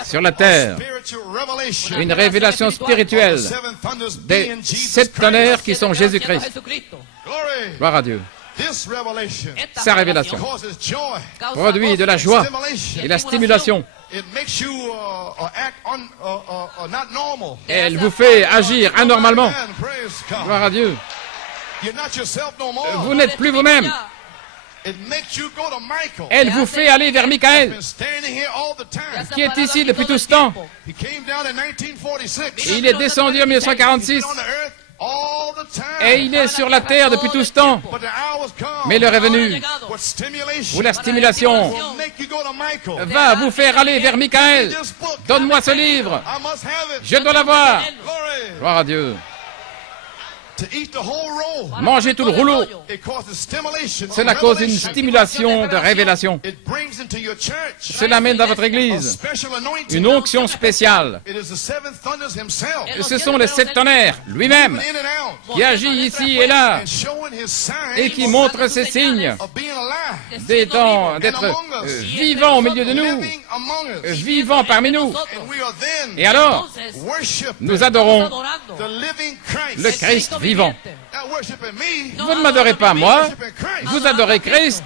Sur la terre, une révélation spirituelle des sept tonnerres qui sont Jésus-Christ. Gloire à Dieu. Sa révélation produit de la joie et la stimulation. Elle vous fait agir anormalement. Gloire à Dieu. Vous n'êtes plus vous-même. Elle vous fait aller vers Michael, qui est ici depuis tout ce temps. Il est descendu en 1946 Et il est sur la terre depuis tout ce temps. Mais l'heure est venue où la stimulation va vous faire aller vers Michael. Donne-moi ce livre. Je dois l'avoir. Gloire à Dieu. Manger tout le rouleau, cela cause une stimulation de révélation. Cela amène dans votre église une onction spéciale. Ce sont les 7 tonnerres lui-même qui agit ici et là et qui montre ses signes d'être vivant au milieu de nous, vivant parmi nous. Et alors, nous adorons le Christ vivant. Vous ne m'adorez pas moi, vous adorez Christ.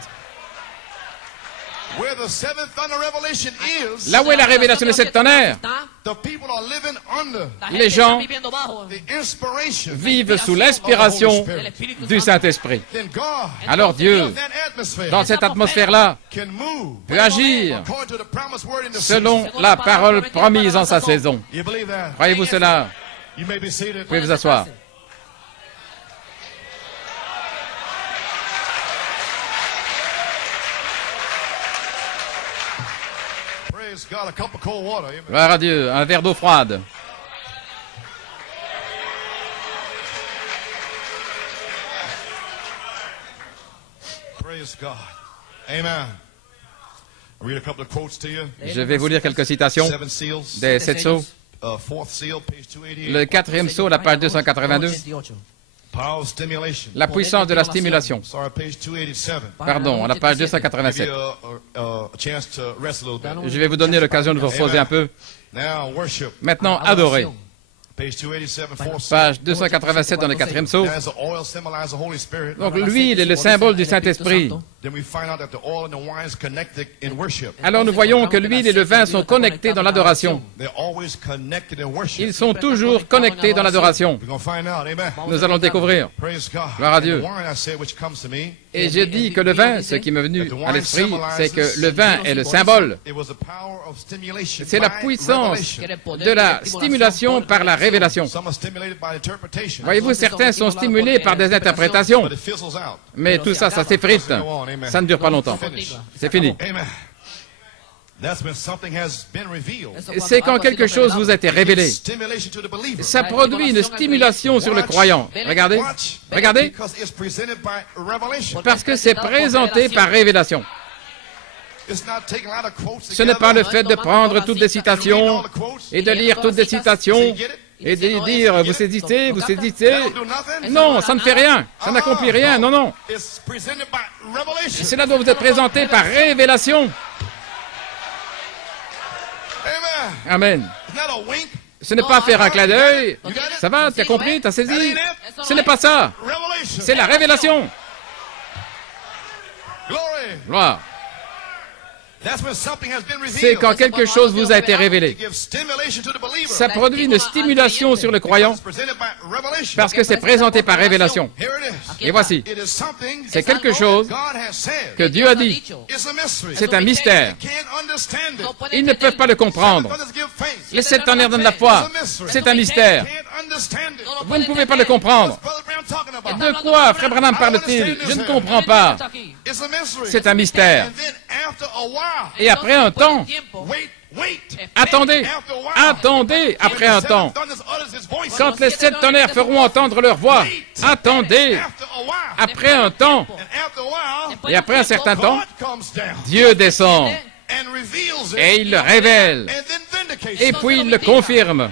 Là où est la révélation des 7 tonnerres, les gens vivent sous l'inspiration du Saint-Esprit. Alors Dieu, dans cette atmosphère-là, peut agir selon la parole promise en sa saison. Croyez-vous cela? Vous pouvez vous asseoir. Gloire à Dieu, un verre d'eau froide. Je vais vous lire quelques citations des 7 sceaux. Le 4e sceau, la page 282. La puissance de la stimulation. Pardon, à la page 287. Je vais vous donner l'occasion de vous reposer un peu. Maintenant, adorez. Page 287 dans le 4e sceau. Donc l'huile est le symbole du Saint-Esprit. Alors nous voyons que l'huile et le vin sont connectés dans l'adoration. Ils sont toujours connectés dans l'adoration. Nous allons le découvrir. Gloire à Dieu. Et j'ai dit que le vin, ce qui m'est venu à l'esprit, c'est que le vin est le symbole. C'est la puissance de la stimulation par la révélation. Voyez-vous, certains sont stimulés par des interprétations. Mais tout ça, ça s'effrite. Ça ne dure pas longtemps. C'est fini. C'est quand quelque chose vous a été révélé. Ça produit une stimulation sur le croyant. Regardez, regardez. Parce que c'est présenté par révélation. Ce n'est pas le fait de prendre toutes les citations et de lire toutes les citations et de dire, vous saisissez, vous saisissez. Non, ça ne fait rien. Ça n'accomplit rien. Non, non. Cela doit vous être présenté par révélation. Amen. Ce n'est pas faire un clin d'œil. Ça va, tu as compris, tu as saisi? Ce n'est pas ça. C'est la révélation. Gloire. C'est quand quelque chose vous a été révélé. Ça produit une stimulation sur le croyant parce que c'est présenté par révélation. Et voici, c'est quelque chose que Dieu a dit. C'est un mystère. Ils ne peuvent pas le comprendre. Les 7 tonnerres donnent la foi. C'est un mystère. Vous ne pouvez pas le comprendre. De quoi Frère Branham parle-t-il? Je ne comprends pas. C'est un mystère. Et après un temps, attendez, attendez, après un temps, quand les 7 tonnerres feront entendre leur voix, attendez, après un temps, et après un certain temps, Dieu descend, et il le révèle, et puis il le confirme.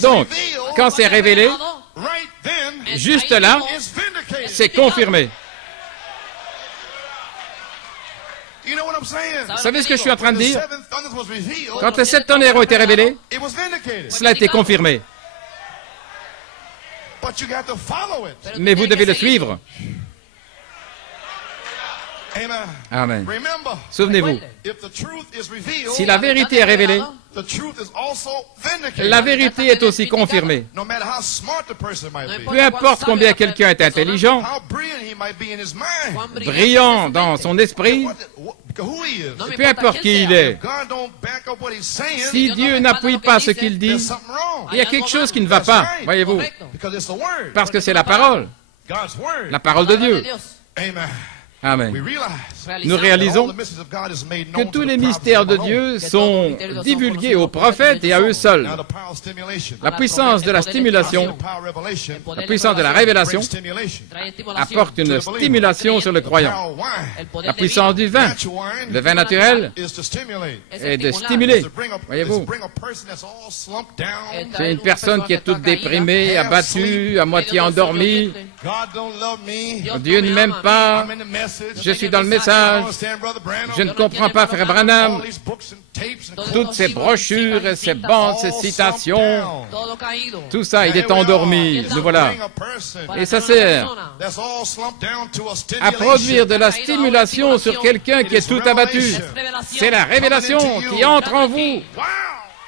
Donc, quand c'est révélé, juste là, c'est confirmé. Vous savez ce que je suis en train de dire? Quand les 7 tonnerres ont été révélés, cela a été confirmé. Mais vous devez le suivre. Amen. Souvenez-vous, si la vérité est révélée, La vérité est aussi confirmée. Peu importe combien quelqu'un est intelligent, brillant dans son esprit, peu importe qui il est, si Dieu n'appuie pas ce qu'il dit, il y a quelque chose qui ne va pas, voyez-vous, parce que c'est la parole de Dieu. Amen. Nous réalisons que tous les mystères de Dieu sont divulgués aux prophètes et à eux seuls. La puissance de la stimulation, la puissance de la révélation apporte une stimulation sur le croyant. La puissance du vin, le vin naturel, est de stimuler. Voyez-vous, c'est une personne qui est toute déprimée, abattue, à moitié endormie. Dieu ne m'aime pas. Je suis dans le message. Je ne comprends pas, frère Branham. Toutes ces brochures, et ces bandes, ces citations, tout ça, il est endormi. Nous voilà. Et ça sert à produire de la stimulation sur quelqu'un qui est tout abattu. C'est la révélation qui entre en vous.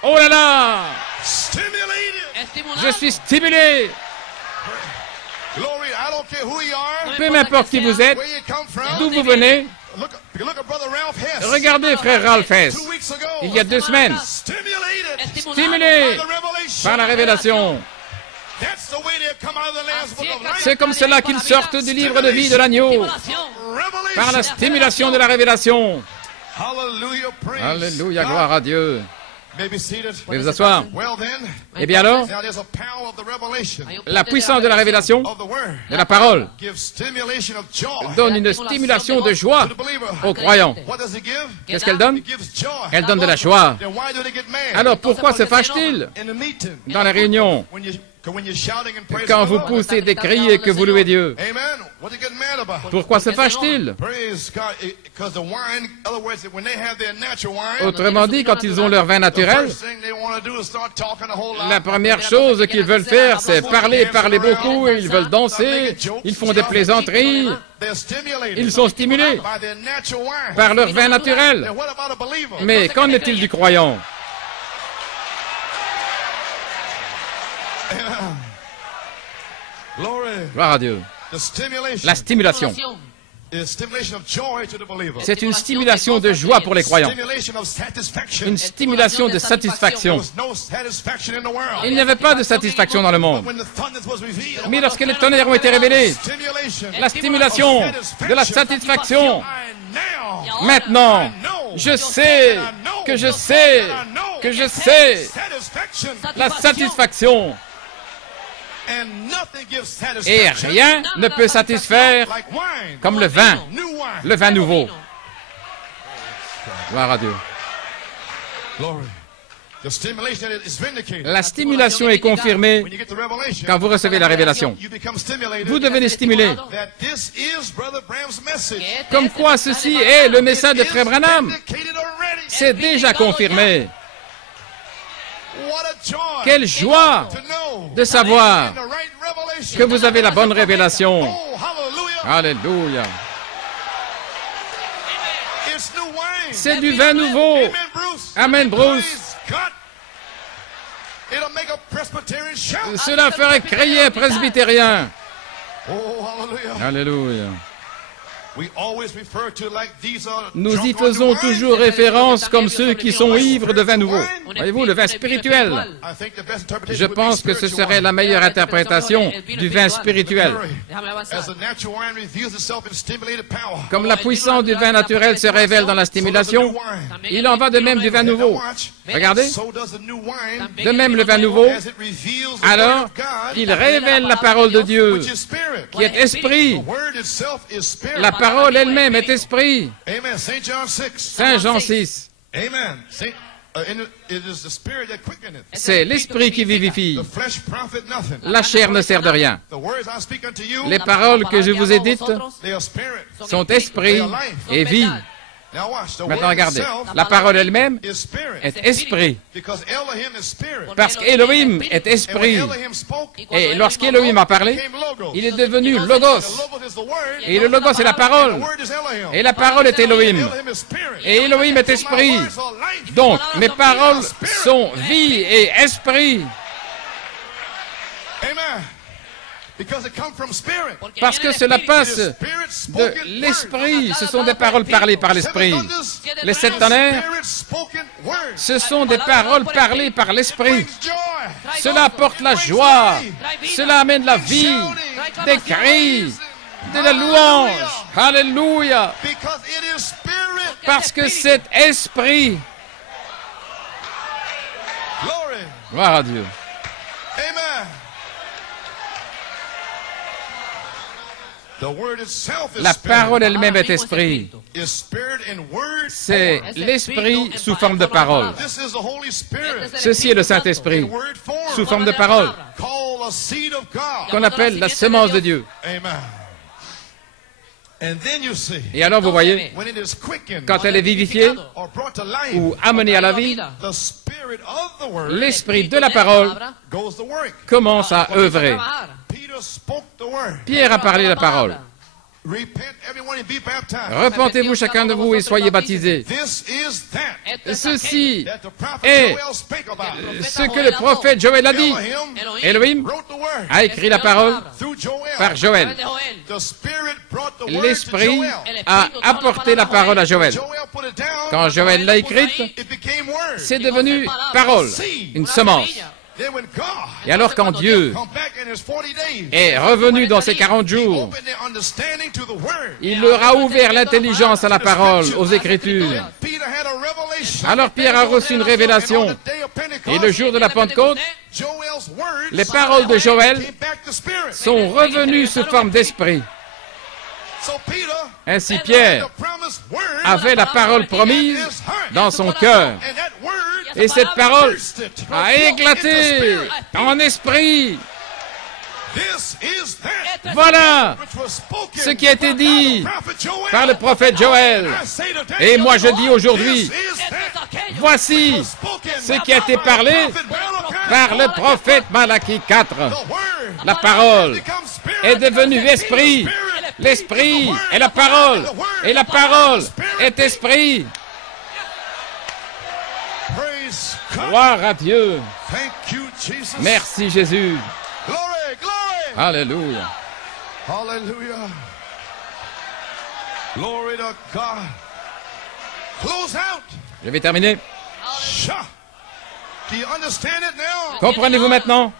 Oh là là! Je suis stimulé. Peu m'importe qui vous êtes, d'où vous venez. Regardez frère Ralph Hess, il y a 2 semaines, stimulé par la révélation. C'est comme cela qu'ils sortent du livre de vie de l'agneau, par la stimulation de la révélation. Alléluia, gloire à Dieu. Vous pouvez vous asseoir. Eh bien alors, la puissance de la révélation, de la parole, donne une stimulation de joie aux croyants. Qu'est-ce qu'elle donne? Elle donne de la joie. Alors pourquoi se fâche-t-il dans les réunions? Quand vous poussez des cris et que vous louez Dieu, pourquoi se fâche-t-il? Autrement dit, quand ils ont leur vin naturel, la première chose qu'ils veulent faire, c'est parler beaucoup, et ils veulent danser, ils font des plaisanteries, ils sont stimulés par leur vin naturel. Mais qu'en est-il du croyant? Gloire à Dieu. La stimulation. C'est une stimulation de joie pour les croyants. Une stimulation de satisfaction. Il n'y avait pas de satisfaction dans le monde. Mais lorsque les tonnerres ont été révélés, la stimulation de la satisfaction. Maintenant, je sais que je sais que je sais la satisfaction. Et rien ne peut satisfaire comme le vin nouveau. Gloire à Dieu. La stimulation est confirmée quand vous recevez la révélation. Vous devenez stimulé. Comme quoi ceci est le message de Frère Branham. C'est déjà confirmé. Quelle joie de savoir que vous avez la bonne révélation. Alléluia. C'est du vin nouveau. Amen, Bruce. Cela ferait crier un presbytérien. Alléluia. Nous y faisons toujours référence comme ceux qui sont ivres de vin nouveau. Voyez-vous, le vin spirituel. Je pense que ce serait la meilleure interprétation du vin spirituel. Comme la puissance du vin naturel se révèle dans la stimulation, il en va de même du vin nouveau. Regardez. De même le vin nouveau, alors, il révèle la parole de Dieu, qui est esprit. La parole elle-même est esprit. Saint Jean 6. C'est l'esprit qui vivifie. La chair ne sert de rien. Les paroles que je vous ai dites sont esprit et vie. Maintenant, regardez. La parole elle-même est esprit. Parce qu'Élohim est esprit. Et lorsqu'Élohim a parlé, il est devenu Logos. Et le Logos est la parole. Et la parole est Élohim. Et Élohim est esprit. Donc, mes paroles sont vie et esprit. Parce que cela passe de l'esprit. Ce sont des paroles parlées par l'esprit. Les 7 tonnerres, ce sont des paroles parlées par l'esprit. Cela apporte la joie. Cela amène la vie, des cris, de la louange. Alléluia. Parce que c'est esprit. Gloire à Dieu. La parole elle-même est esprit. C'est l'esprit sous forme de parole. Ceci est le Saint-Esprit, sous forme de parole, qu'on appelle la semence de Dieu. Et alors vous voyez, quand elle est vivifiée ou amenée à la vie, l'esprit de la parole commence à œuvrer. Pierre a parlé la parole. Repentez-vous chacun de vous et soyez baptisés. Ceci est ce que le prophète Joël a dit. Elohim a écrit la parole par Joël. L'Esprit a apporté la parole à Joël. Quand Joël l'a écrite, c'est devenu parole, une semence. Et alors quand Dieu est revenu dans ses 40 jours, il leur a ouvert l'intelligence à la parole, aux Écritures. Alors Pierre a reçu une révélation. Et le jour de la Pentecôte, les paroles de Joël sont revenues sous forme d'esprit. Ainsi Pierre avait la parole promise dans son cœur. Et cette parole a éclaté en esprit. Voilà ce qui a été dit par le prophète Joël. Et moi je dis aujourd'hui, voici ce qui a été parlé par le prophète Malachie 4. La parole est devenue esprit. L'esprit est la parole. Et la parole est esprit. Gloire à Dieu. Merci Jésus. Alléluia. Alléluia. Glory to God. Close out. Je vais terminer. Do you understand it now? Comprenez-vous maintenant?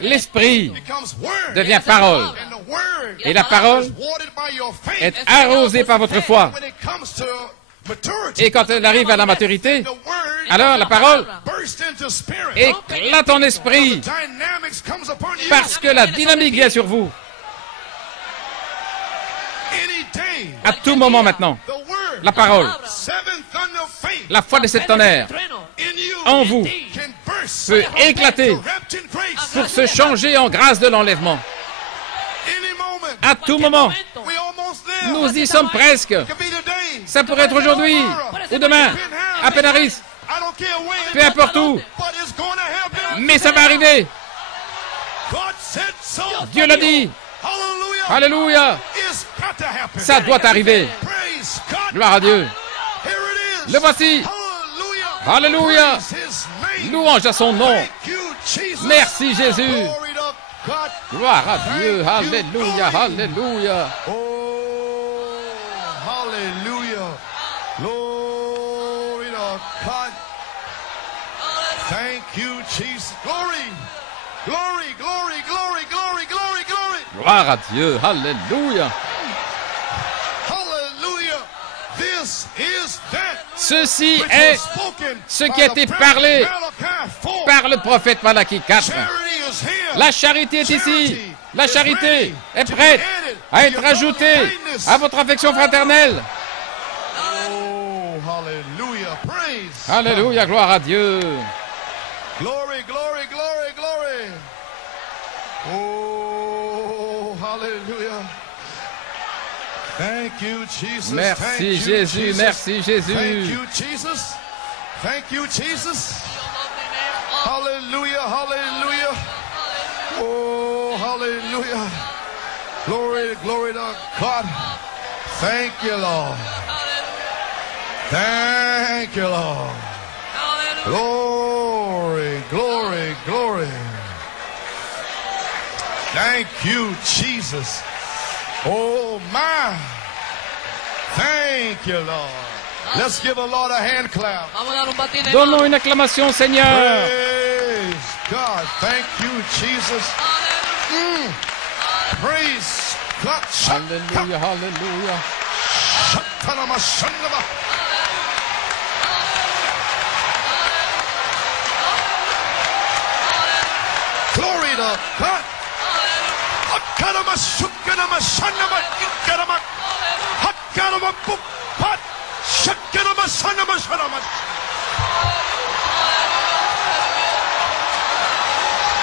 L'esprit devient parole. Et la parole est arrosée par votre foi. Et quand elle arrive à la maturité, alors la parole éclate en esprit parce que la dynamique vient sur vous. À tout moment maintenant, la parole, la foi des 7 tonnerres en vous peut éclater pour se changer en grâce de l'enlèvement. À tout moment, nous y sommes presque. Ça pourrait être aujourd'hui ou demain, à Penaris, peu importe où. Mais ça va arriver. Dieu l'a dit. Alléluia. Ça doit arriver. Gloire à Dieu. Le voici. Alléluia. Louange à son nom. Merci Jésus. Gloire à Dieu. Alléluia. Alléluia. Glory to God. Thank you, Jesus. Glory. Glory, glory, glory, glory, glory, glory. Gloire à Dieu. Alléluia. Hallelujah. This is that. Ceci est ce qui a été parlé par le prophète Malachie 4. La charité est ici. La charité est prête à être ajoutée à votre affection fraternelle. Alléluia, gloire à Dieu. Glory, glory, glory, glory. Oh, hallelujah. Thank you, Jesus. Merci Thank you, Jésus, Jesus. merci Jésus. Thank you, Jesus. Thank you, Jesus. Hallelujah, hallelujah. Oh, hallelujah. Glory, glory to God. Thank you, Lord. Thank you, Lord. Glory, glory, glory. Thank you, Jesus. Oh, my. Thank you, Lord. Let's give the Lord a hand clap. Vamos a dar un batido. Donnons une acclamation, Seigneur. Praise God. Thank you, Jesus. Praise God. Alléluia, alléluia. Glory to God.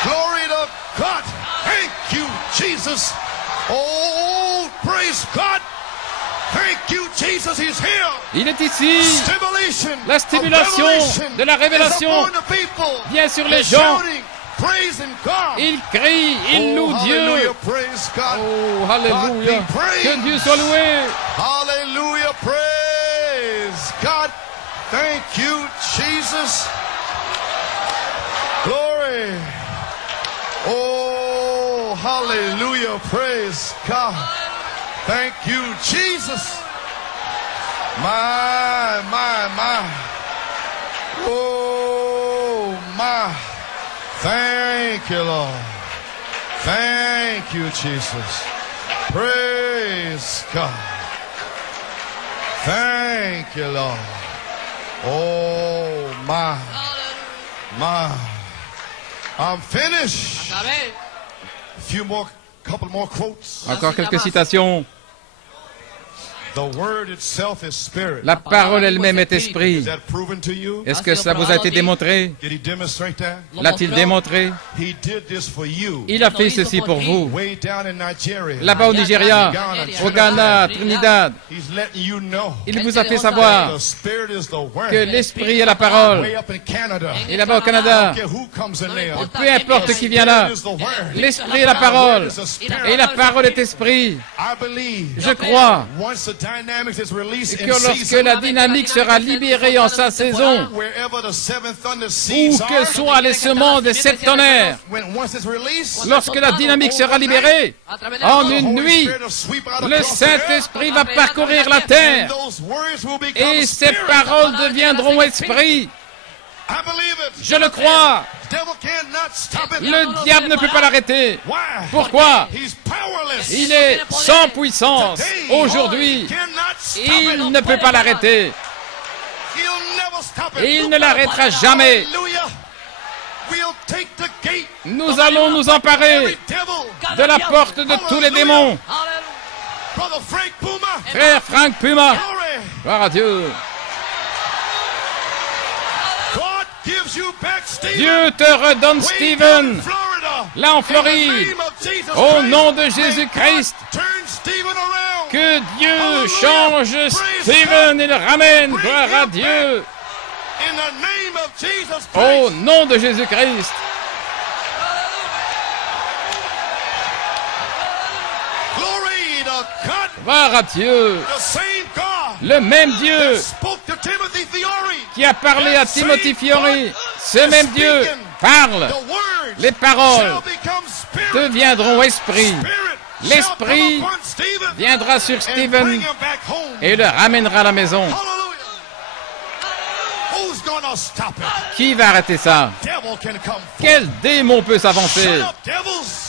Glory to God. Thank you, Jesus. Oh, praise God. Thank you, Jesus. He's here. Il est ici. Stimulation La stimulation de la révélation vient sur les gens. Ils crient, ils louent Dieu. Oh, alléluia. Que Dieu soit loué. Hallelujah. Praise God. Thank you, Jesus. Glory. Oh, hallelujah. Praise God. Thank you, Jesus. My. Oh, my. Thank you, Lord. Thank you, Jesus. Praise God. Thank you, Lord. Oh, my. I'm finished. Couple more quotes. Encore quelques citations. The word itself is spirit. La parole elle-même est esprit. Is that proven to you? Est-ce que ça vous a été démontré? Did he demonstrate that? L'a-t-il démontré? He did this for you. Il a fait ceci pour vous. Way down in Nigeria. Là-bas au Nigeria, au Ghana, Trinidad, He's letting you know il vous a fait savoir the spirit is the word. que l'esprit est la parole. Way up in Canada. Et là-bas au Canada, Okay, who comes in there? peu importe qui vient là, Is the word. l'esprit est la parole. Et la parole est esprit. I believe. Je crois Once the dynamics is released que in lorsque season, la dynamique sera libérée en sa saison, wherever the seven thunder où seeds que are, soient les semences des sept tonnerres, once it's released, lorsque la dynamique sera libérée, en une nuit, le Saint-Esprit va parcourir la terre et ces paroles deviendront esprit. Je le crois. Le diable ne peut pas l'arrêter. Pourquoi? Il est sans puissance. Aujourd'hui, il ne peut pas l'arrêter. Et il ne l'arrêtera jamais. Nous allons nous emparer de la porte de tous les démons. Frère Frank Puma, gloire à Dieu. Dieu te redonne Stephen, là en Floride, au nom de Jésus-Christ. Que Dieu change Stephen et le ramène, gloire à Dieu. Au nom de Jésus-Christ. Gloire à Dieu. Le même Dieu qui a parlé à Timothy Fiori, ce même Dieu parle. Les paroles deviendront esprit. L'esprit viendra sur Stephen et le ramènera à la maison. Qui va arrêter ça? Quel démon peut s'avancer?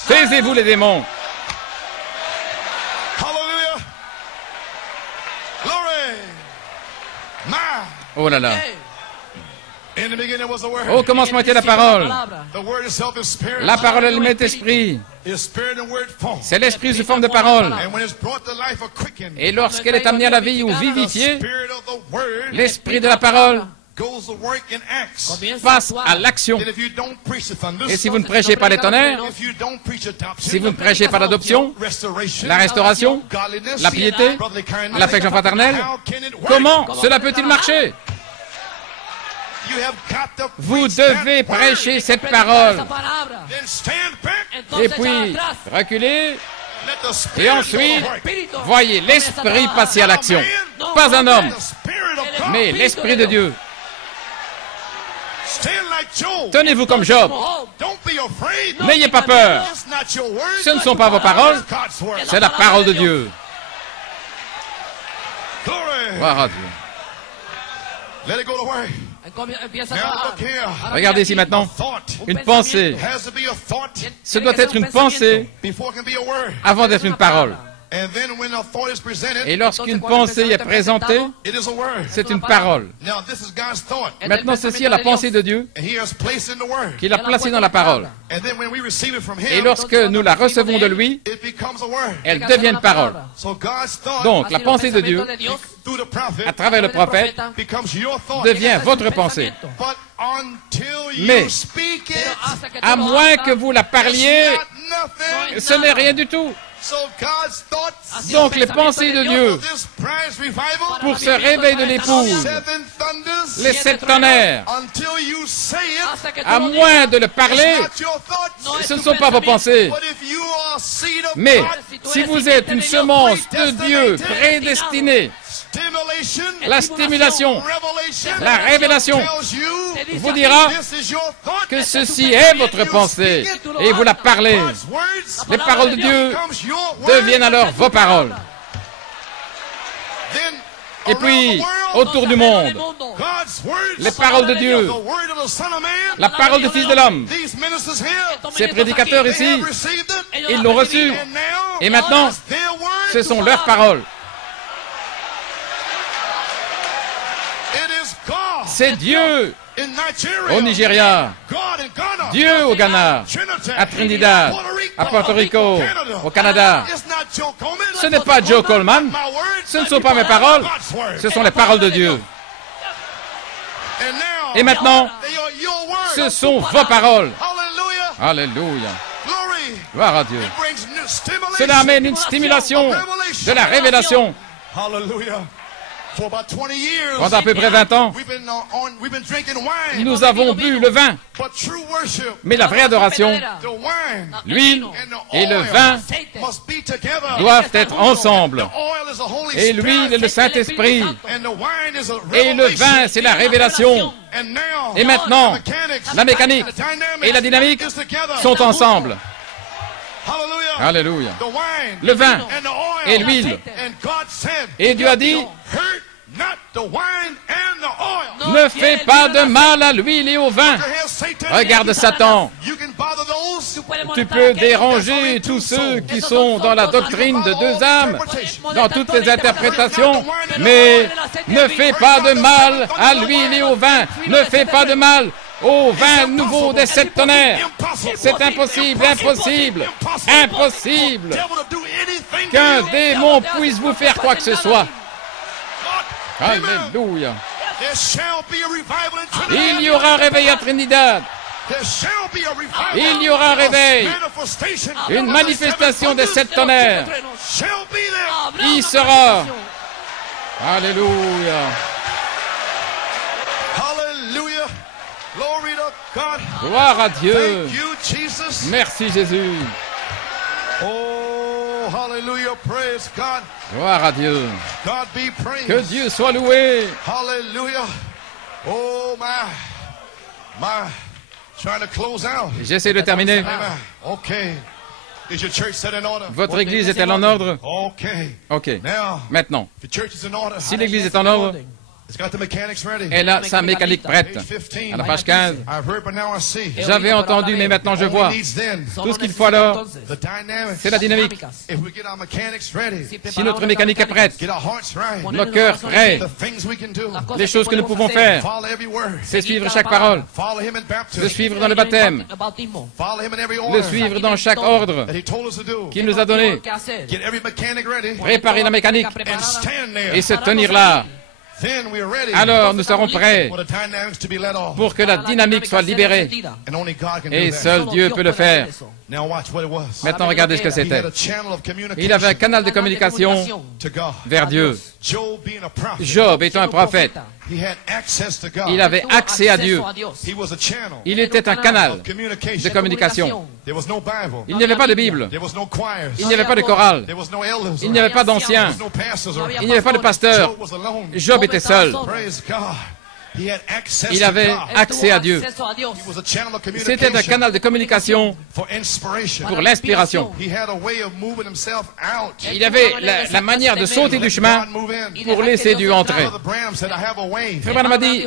Taisez-vous les démons. Oh là là. Au commencement était la parole. La parole elle-même est esprit. C'est l'esprit sous forme de parole. Et lorsqu'elle est amenée à la vie ou vivifiée, l'esprit de la parole passe à l'action. Et si vous ne prêchez pas les tonnerres, si vous ne prêchez pas l'adoption, la restauration, la piété, l'affection fraternelle, comment cela peut-il marcher? Vous devez prêcher cette parole. Et puis, reculez. Et ensuite, voyez l'Esprit passer à l'action. Pas un homme, mais l'Esprit de Dieu. Tenez-vous comme Job. N'ayez pas peur. Ce ne sont pas vos paroles, c'est la parole de Dieu. Gloire à Dieu. Regardez ici maintenant, une pensée. Ce doit être une pensée avant d'être une parole. Et lorsqu'une pensée est présentée, c'est une parole. Maintenant, ceci est la pensée de Dieu qu'il a placée dans la parole. Et lorsque nous la recevons de lui, elle devient une parole. Donc, la pensée de Dieu, à travers le prophète, devient votre pensée. Mais, à moins que vous la parliez, ce n'est rien du tout. Donc les pensées de Dieu pour ce réveil de l'épouse, les 7 tonnerres, à moins de le parler, ce ne sont pas vos pensées. Mais si vous êtes une semence de Dieu prédestinée, la stimulation, la révélation vous dira que ceci est votre pensée et vous la parlez. Les paroles de Dieu deviennent alors vos paroles. Et puis, autour du monde, les paroles de Dieu, la parole du Fils de l'homme, ces prédicateurs ici, ils l'ont reçu. Et maintenant, ce sont leurs paroles. C'est Dieu au Nigeria, Dieu au Ghana, à Trinidad, à Porto Rico, au Canada. Ce n'est pas Joe Coleman, ce ne sont pas mes paroles, ce sont les paroles de Dieu. Et maintenant, ce sont vos paroles. Alléluia. Gloire à Dieu. Cela amène une stimulation de la révélation. Pendant à peu près 20 ans, nous avons bu le vin. Mais la vraie adoration, l'huile et le vin doivent être ensemble. Et l'huile est le Saint-Esprit. Et le vin, c'est la révélation. Et maintenant, la mécanique et la dynamique sont ensemble. Alléluia. Le vin et l'huile. Et Dieu a dit, ne fais pas de mal à l'huile et au vin. Regarde Satan. Tu peux déranger tous ceux qui sont dans la doctrine de 2 âmes, dans toutes les interprétations, mais ne fais pas de mal à l'huile et au vin. Ne fais pas de mal au vin nouveau des 7 tonnerres. C'est impossible, impossible, impossible qu'un démon puisse vous faire quoi que ce soit. Alléluia. Il y aura un réveil à Trinidad. Il y aura un réveil, une manifestation des 7 tonnerres. Il sera. Alléluia. Gloire à Dieu. Merci Jésus. Gloire à Dieu. Que Dieu soit loué. J'essaie de terminer. Votre église est-elle en ordre? Ok. Maintenant, si l'église est en ordre, elle a sa mécanique prête. À la page 15, j'avais entendu, mais maintenant je vois. Tout ce qu'il faut alors, c'est la dynamique. Si notre mécanique est prête, nos cœurs prêts, les choses que nous pouvons faire, c'est suivre chaque parole, le suivre dans le baptême, le suivre dans chaque ordre qu'il nous a donné, préparer la mécanique et se tenir là. alors nous serons prêts pour que la dynamique soit libérée. Et seul Dieu peut le faire. Maintenant, regardez ce que c'était. Il avait un canal de communication vers Dieu. Job étant un prophète, il avait accès à Dieu. Il était un canal de communication. Il n'y avait pas de Bible. Il n'y avait pas de chorale. Il n'y avait pas d'anciens. Il n'y avait pas de pasteur. Job était seul. Il avait accès à Dieu. C'était un canal de communication pour l'inspiration. Il avait la manière de sauter du chemin pour laisser Dieu entrer. Frère Branham a dit,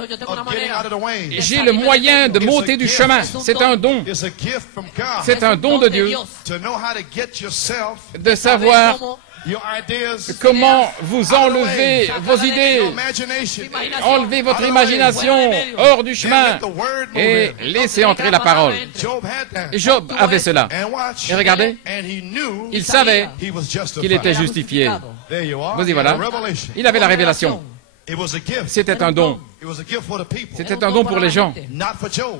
j'ai le moyen de m'ôter du chemin. C'est un don. C'est un don de Dieu de savoir comment vous enlevez vos idées, enlevez votre imagination hors du chemin et laissez entrer la parole. Et Job avait cela. Et regardez, il savait qu'il était justifié. Vous y voilà. Il avait la révélation. C'était un don. C'était un don pour les gens.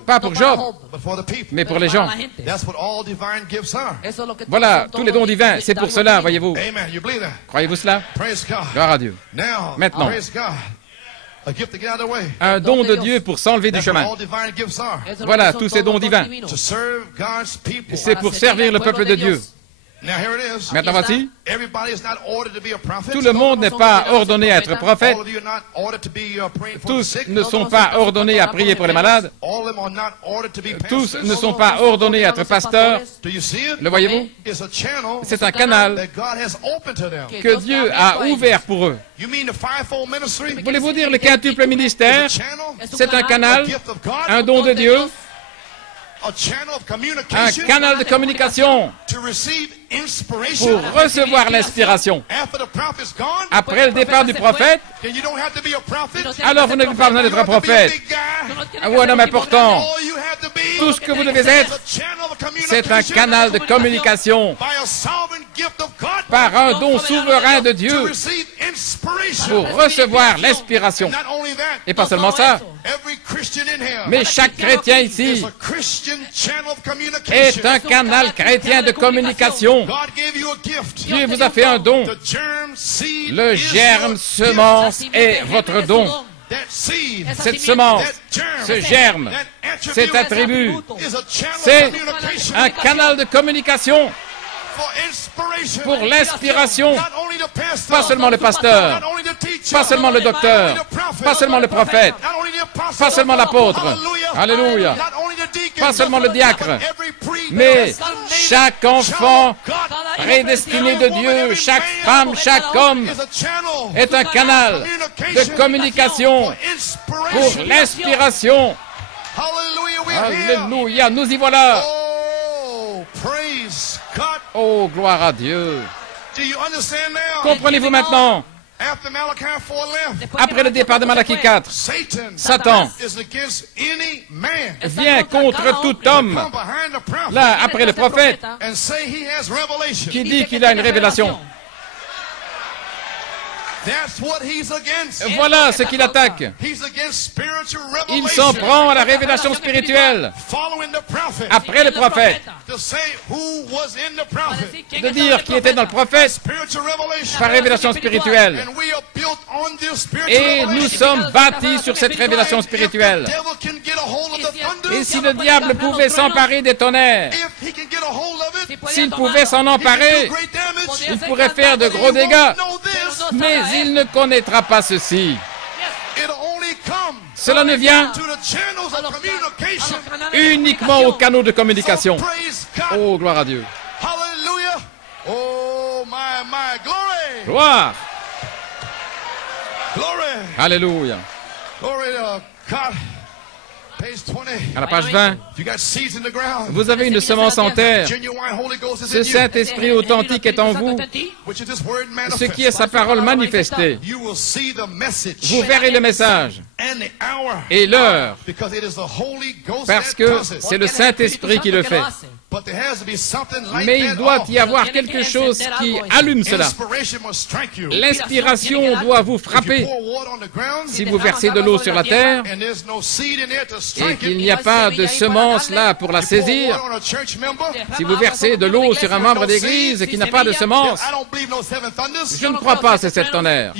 Pas pour Job, mais pour les gens. Voilà, tous les dons divins, c'est pour cela, voyez-vous. Croyez-vous cela? Gloire à Dieu. Maintenant, un don de Dieu pour s'enlever du chemin. Voilà, tous ces dons divins. C'est pour servir le peuple de Dieu. Maintenant voici, tout le monde n'est pas ordonné à être prophète, tous ne sont pas ordonnés à prier pour les malades, tous ne sont pas ordonnés à être pasteurs. Le voyez-vous? C'est un canal que Dieu a ouvert pour eux. Voulez-vous dire le quintuple ministère? C'est un canal, un don de Dieu, un canal de communication pour recevoir l'inspiration. Après le départ du prophète, alors vous n'avez pas besoin d'être un prophète ou un homme important. Tout ce que vous devez être, c'est un canal de communication par un don souverain de Dieu pour recevoir l'inspiration. Et pas seulement ça, mais chaque chrétien ici est un canal chrétien de communication. Dieu vous a fait un don. Le germe semence est votre don. Cette semence, ce germe, cet attribut, c'est un canal de communication pour l'inspiration. Pas seulement le pasteur, pas seulement le docteur, pas seulement le prophète, pas seulement l'apôtre, alléluia, pas seulement le diacre, mais chaque enfant prédestiné de Dieu, chaque femme, chaque homme est un canal de communication pour l'inspiration. Alléluia, nous y voilà. Oh, gloire à Dieu. Comprenez-vous maintenant? Après le départ de Malachie 4, Satan vient contre tout homme, là, après le prophète, qui dit qu'il a une révélation. Voilà ce qu'il attaque. Il s'en prend à la révélation spirituelle. Après le prophète, de dire qui était dans le prophète par révélation spirituelle. Et nous sommes bâtis sur cette révélation spirituelle. Et si le diable pouvait s'emparer des tonnerres, s'il pouvait s'en emparer, il pourrait faire de gros dégâts. Mais il ne connaîtra pas ceci. Cela ne vient uniquement aux canaux de communication. Oh, gloire à Dieu. Gloire. Alléluia. À la page 20, vous avez une semence en terre. Ce Saint-Esprit authentique est en vous, ce qui est sa parole manifestée. Vous verrez le message et l'heure, parce que c'est le Saint-Esprit qui le fait. Mais il doit y avoir quelque chose qui allume cela. L'inspiration doit vous frapper. Si vous versez de l'eau sur la terre et qu'il n'y a pas de semence là pour la saisir, si vous versez de l'eau sur un membre d'église qui n'a pas de semence, je ne crois pas ces 7 tonnerres.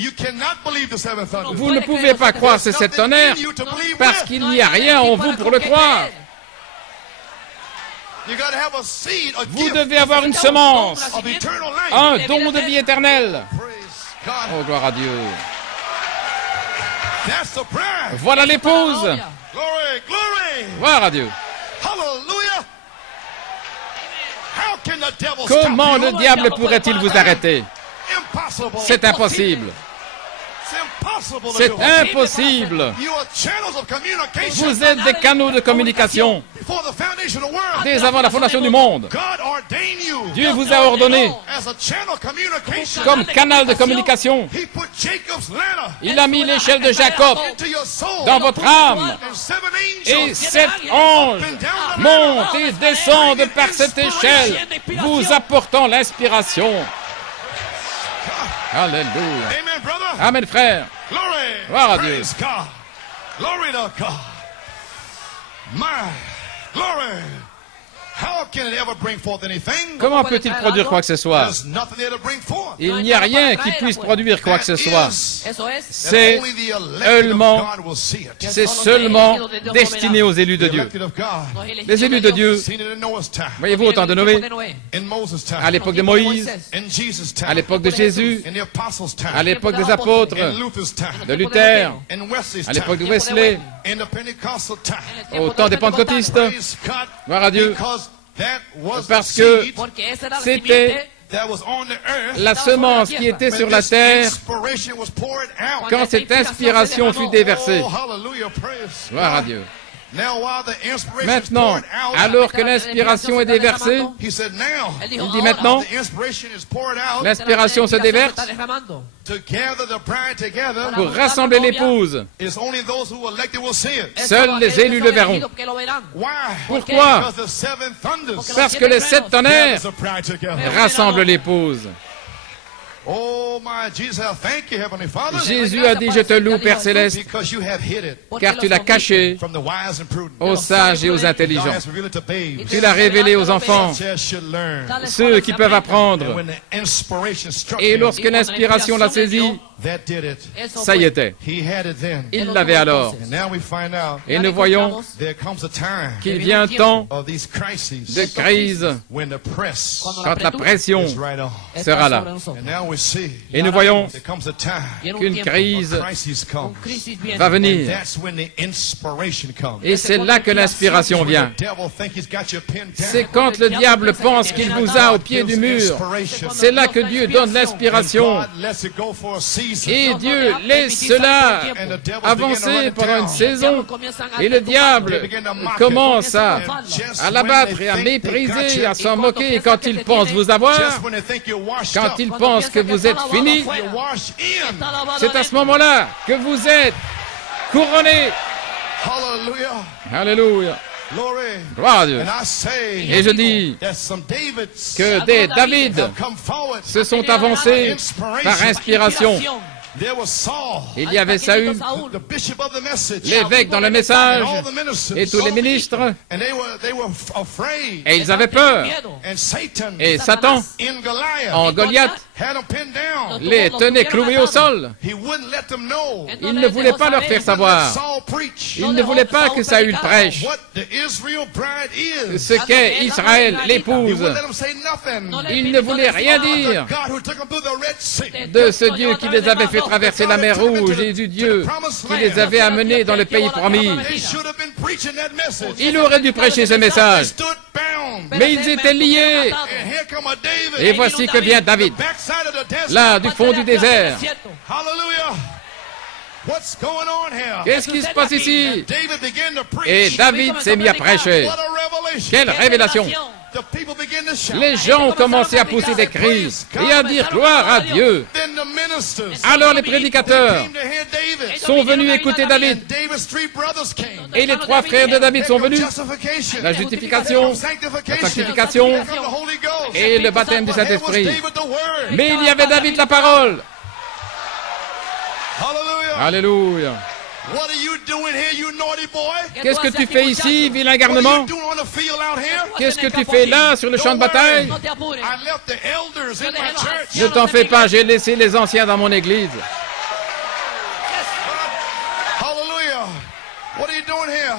Vous ne pouvez pas croire ces 7 tonnerres parce qu'il n'y a rien en vous pour le croire. Vous devez avoir une semence, un don de vie éternelle. Oh, gloire à Dieu. Voilà l'épouse. Gloire à Dieu. Comment le diable pourrait-il vous arrêter? C'est impossible. C'est impossible. Vous êtes des canaux de communication. Dès avant la fondation du monde, Dieu vous a ordonné comme canal de communication. Il a mis l'échelle de Jacob dans votre âme. Et 7 anges montent et descendent par cette échelle, vous apportant l'inspiration. Alléluia. Amen, frère. Gloire à Dieu. Comment peut-il produire quoi que ce soit? Il n'y a rien qui puisse produire quoi que ce soit. C'est seulement destiné aux élus de Dieu. Les élus de Dieu, voyez-vous, au temps de Noé, à l'époque de Moïse, à l'époque de Jésus, à l'époque des apôtres, de Luther, à l'époque de Wesley, au temps des pentecôtistes. Gloire à Dieu. Parce que c'était la semence qui était sur la terre quand cette inspiration fut déversée. Gloire à Dieu. Maintenant, alors que l'inspiration est déversée, il dit maintenant, l'inspiration se déverse pour rassembler l'épouse. Seuls les élus le verront. Pourquoi? Parce que les 7 tonnerres rassemblent l'épouse. Jésus a dit, je te loue, Père Céleste, car tu l'as caché aux sages et aux intelligents. Tu l'as révélé aux enfants, ceux qui peuvent apprendre. Et lorsque l'inspiration l'a saisi, ça y était. Il l'avait alors. Et nous voyons qu'il vient un temps de crise quand la pression sera là. Et nous voyons qu'une crise va venir. Et c'est là que l'inspiration vient. C'est quand le diable pense qu'il vous a au pied du mur. C'est là que Dieu donne l'inspiration. Et Dieu laisse cela avancer pendant une saison. Et le diable commence à l'abattre et à mépriser, à s'en moquer quand il pense vous avoir. Quand il pense que vous êtes fini, c'est à ce moment-là que vous êtes couronné. Alléluia. Gloire à Dieu. Et je dis que des David se sont avancés par inspiration. Il y avait Saül, l'évêque dans le message, et tous les ministres, et ils avaient peur. Et Satan, en Goliath, les tenait cloués au sol. Il ne voulait pas leur faire savoir. Il ne voulait pas que Saül prêche ce qu'est Israël, l'épouse. Il ne voulait rien dire de ce Dieu qui les avait fait traverser la mer Rouge et du Dieu qui les avait amenés dans le pays promis. Il aurait dû prêcher ce message, mais ils étaient liés. Et voici que vient David, là, du fond du désert. Qu'est-ce qui se passe ici? Et David s'est mis à prêcher. Quelle révélation! Les gens ont commencé à pousser des cris et à dire gloire à Dieu. Alors les prédicateurs sont venus écouter David. Et les trois frères de David sont venus. La justification, la sanctification et le baptême du Saint-Esprit. Mais il y avait David la parole. Alléluia. Qu'est-ce que tu fais ici, vilain garnement? Qu'est-ce que tu fais là, sur le champ de bataille? Ne t'en fais pas, j'ai laissé les anciens dans mon église.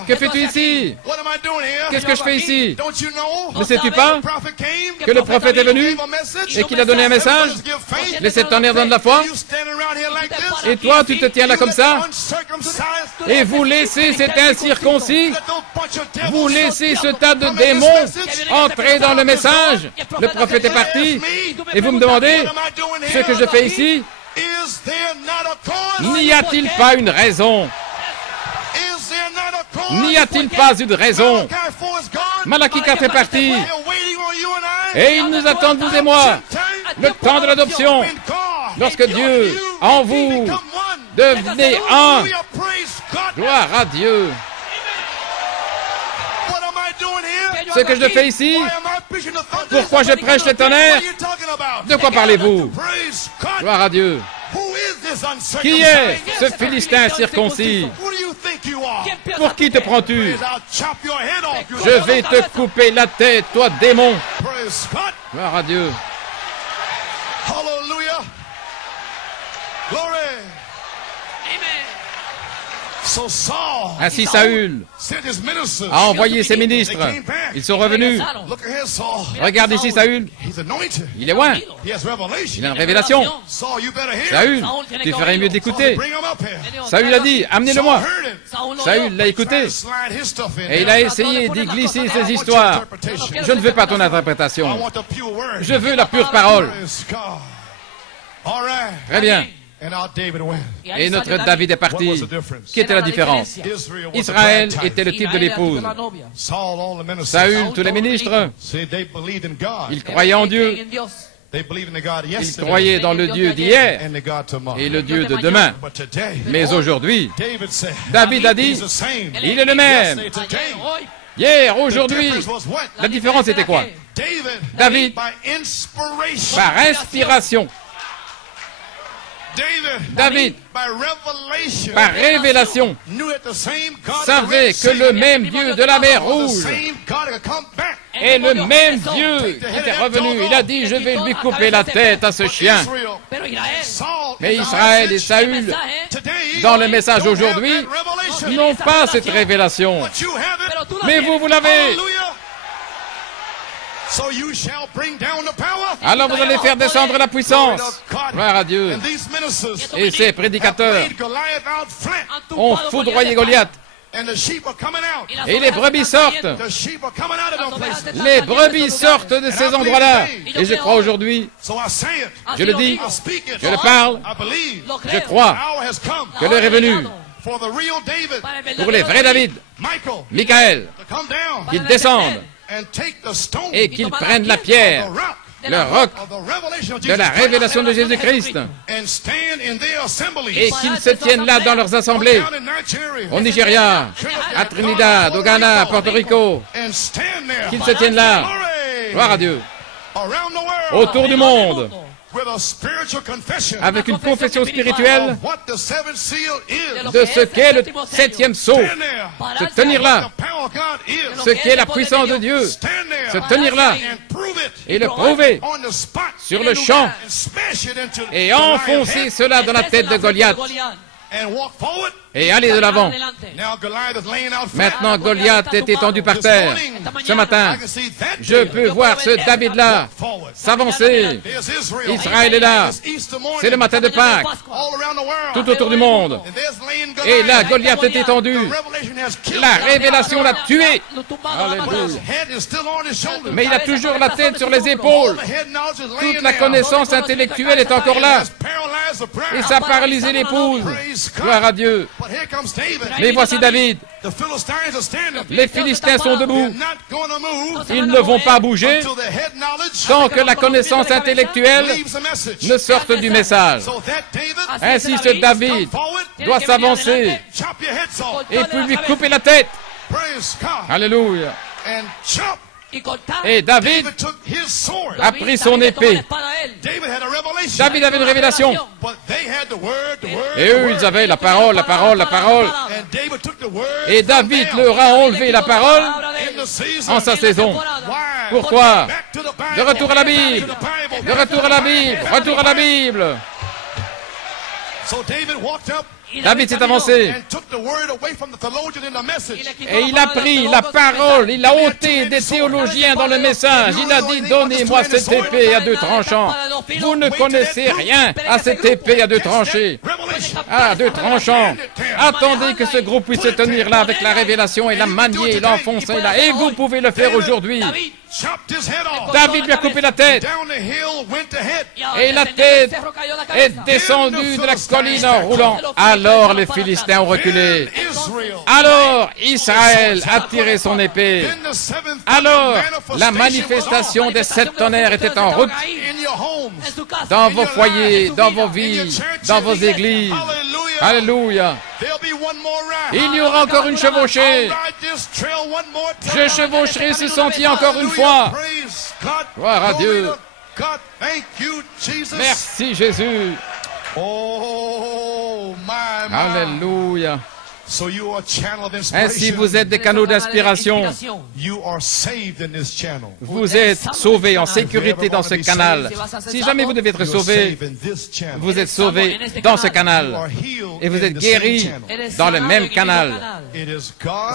Que fais-tu ici? Qu'est-ce que je fais ici? Ne sais-tu pas que le prophète est venu et qu'il a donné un message? Les septennaires donnent la foi. Et toi, tu te tiens là comme ça? Et vous laissez cet incirconcis, vous laissez ce tas de démons entrer dans le message. Le prophète est parti et vous me demandez ce que je fais ici? N'y a-t-il pas une raison? N'y a-t-il pas une raison? Malachie 4 est parti. Et il nous attend, vous et moi, le temps de l'adoption. Lorsque Dieu, en vous, devenez un. Gloire à Dieu. Ce que je fais ici, pourquoi je prêche le tonnerre? De quoi parlez-vous? Gloire à Dieu. Qui est ce Philistin circoncis? Pour qui te prends-tu? Je vais te couper la tête, toi démon. Gloire à Dieu. Ainsi Saül a envoyé ses ministres. Ils sont revenus. Regarde ici Saül. Il est loin. Il a une révélation. Saül, tu ferais mieux d'écouter. Saül a dit, amenez-le-moi. Saül l'a écouté. Et il a essayé d'y glisser ses histoires. Je ne veux pas ton interprétation. Je veux la pure parole. Très bien. Et notre David est parti. Quelle était la différence? Israël était le type de l'épouse. Saül, tous les ministres, ils croyaient en Dieu. Ils croyaient dans le Dieu d'hier et le Dieu de demain. Mais aujourd'hui, David a dit, il est le même. Hier, aujourd'hui, la différence était quoi? David, par inspiration, David, par révélation, savait que le même Dieu de la mer Rouge est le même Dieu qui était revenu. Il a dit, je vais lui couper la tête à ce chien. Mais Israël et Saül, dans le message aujourd'hui, n'ont pas cette révélation. Mais vous l'avez. Alors vous allez faire descendre la puissance. Gloire à Dieu. Et ces prédicateurs ont foudroyé Goliath. Et les brebis sortent. Les brebis sortent de ces endroits-là. Et je crois aujourd'hui, je le dis, je le parle, je crois que l'heure est venue pour les vrais David, Michael, qu'ils descendent et qu'ils prennent la pierre, le roc de la révélation de Jésus-Christ, et qu'ils se tiennent là dans leurs assemblées, au Nigeria, à Trinidad, au Ghana, à Porto Rico, qu'ils se tiennent là, gloire à Dieu, autour du monde, avec une confession spirituelle de ce qu'est le septième sceau, se tenir là, ce qu'est la puissance de Dieu, se tenir là et le prouver sur le champ et enfoncer cela dans la tête de Goliath et aller de l'avant. Maintenant, Goliath est étendu par terre. Ce matin, je peux voir ce David-là s'avancer. Israël est là. C'est le matin de Pâques, tout autour du monde. Et là, Goliath est étendu. La révélation l'a tué. Alléluia. Mais il a toujours la tête sur les épaules. Toute la connaissance intellectuelle est encore là. Et ça a paralysé l'épouse. Gloire à Dieu. Mais voici David. Les Philistins sont debout. Ils ne vont pas bouger tant que la connaissance intellectuelle ne sorte du message. Ainsi, ce David doit s'avancer et puis lui couper la tête. Alléluia. Et David a pris son épée. David avait une révélation. Et eux, ils avaient la parole, la parole, la parole. Et David leur a enlevé la parole en sa saison. Pourquoi? De retour à la Bible. De retour à la Bible. Retour à la Bible. David s'est avancé et il a pris la parole, il a ôté des théologiens dans le message. Il a dit, donnez-moi cette épée à deux tranchants. Vous ne connaissez rien à cette épée à deux tranchants. À deux tranchants. Attendez que ce groupe puisse se tenir là avec la révélation et la manier, l'enfoncer là. Et vous pouvez le faire aujourd'hui. David lui a coupé la tête. Et la tête est descendue de la colline en roulant. Alors les Philistins ont reculé. Alors Israël a tiré son épée. Alors la manifestation des 7 tonnerres était en route. Dans vos foyers, dans vos vies, dans vos églises. Alléluia. Il y aura encore une chevauchée. Je chevaucherai ce sentier encore une fois. Gloire à Dieu. Merci Jésus. Alléluia. Ainsi, vous êtes des canaux d'inspiration. Vous êtes sauvés en sécurité dans ce canal. Si jamais vous devez être sauvé, vous êtes sauvés dans ce canal. Et vous êtes guéris dans le même canal.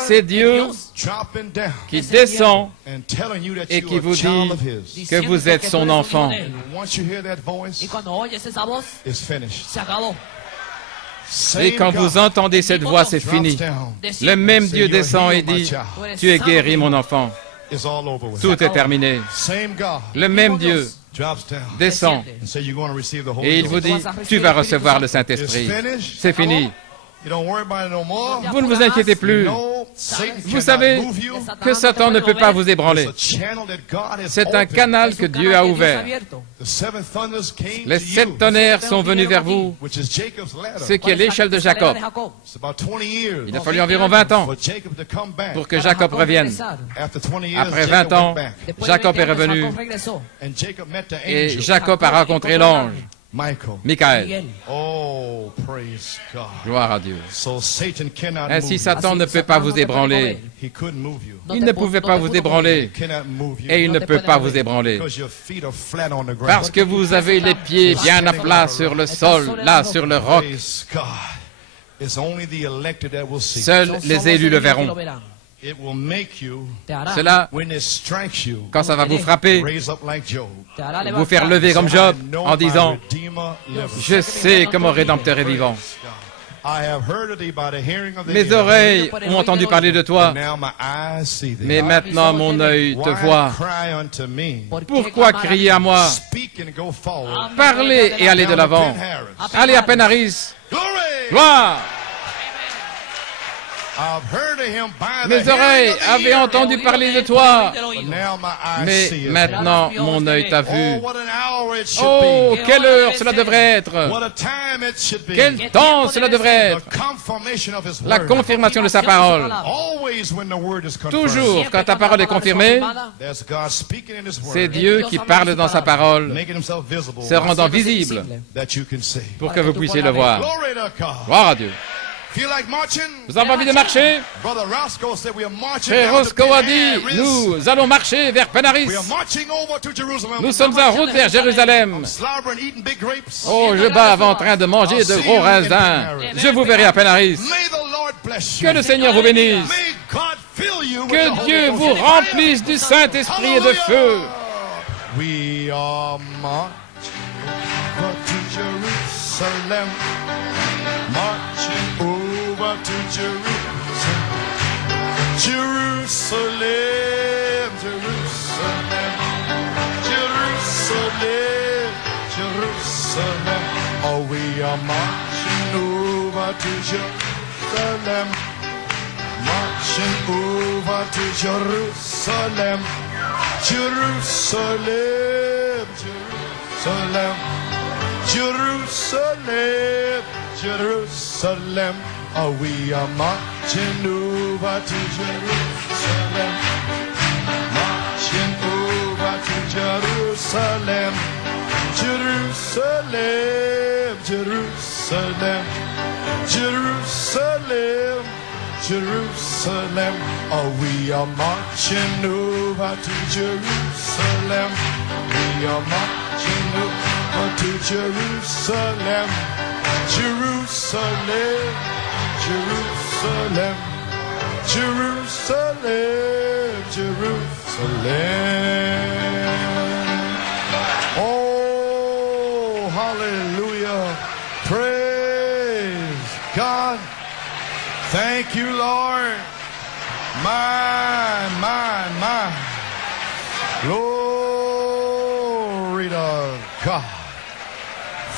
C'est Dieu qui descend et qui vous dit que vous êtes son enfant. Et quand vous entendez cette voix, c'est fini. Le même Dieu descend et dit, tu es guéri, mon enfant. Tout est terminé. Le même Dieu descend et il vous dit, tu vas recevoir le Saint-Esprit. C'est fini. Vous ne vous inquiétez plus. Vous savez que Satan ne peut pas vous ébranler. C'est un canal que Dieu a ouvert. Les 7 tonnerres sont venus vers vous, ce qui est l'échelle de Jacob. Il a fallu environ 20 ans pour que Jacob revienne. Après 20 ans, Jacob est revenu et Jacob a rencontré l'ange. Michael. Gloire à Dieu. Ainsi, Satan ne peut pas vous ébranler. Il ne pouvait pas vous ébranler. Et il ne peut pas vous ébranler. Parce que vous avez les pieds bien à plat sur le sol, là, sur le roc. Seuls les élus le verront. Cela, quand ça va vous frapper, vous faire lever comme Job en disant, je sais que mon Rédempteur est vivant. Mes oreilles ont entendu parler de toi, mais maintenant mon œil te voit. Pourquoi crier à moi? Parlez et allez de l'avant. Allez à Penaris. Gloire! Mes oreilles avaient entendu parler de toi, mais maintenant mon œil t'a vu. Oh, quelle heure cela devrait être! Quel temps cela devrait être! La confirmation de sa parole. Toujours, quand ta parole est confirmée, c'est Dieu qui parle dans sa parole, se rendant visible pour que vous puissiez le voir. Gloire à Dieu. Vous avez envie de marcher? Frère Roscoe a dit, nous allons marcher vers Penaris. Nous sommes en route vers Jérusalem. Oh, je bave en train de manger de gros raisins. Je vous verrai à Penaris. Que le Seigneur vous bénisse. Que Dieu vous remplisse du Saint-Esprit et de feu. We are marching to Jerusalem, marching over to Jerusalem, Jerusalem, Jerusalem, Jerusalem, Jerusalem. Oh, we are marching over to Jerusalem. Marching over to Jerusalem. Jerusalem, Jerusalem, Jerusalem, Jerusalem. Oh, we are marching over to Jerusalem. Marching over to Jerusalem. Jerusalem, Jerusalem, Jerusalem, Jerusalem. Oh, we are marching over to Jerusalem. We are marching over to Jerusalem. Jerusalem, Jerusalem, Jerusalem, Jerusalem. Oh, hallelujah. Praise God. Thank you, Lord. My. Glory to God.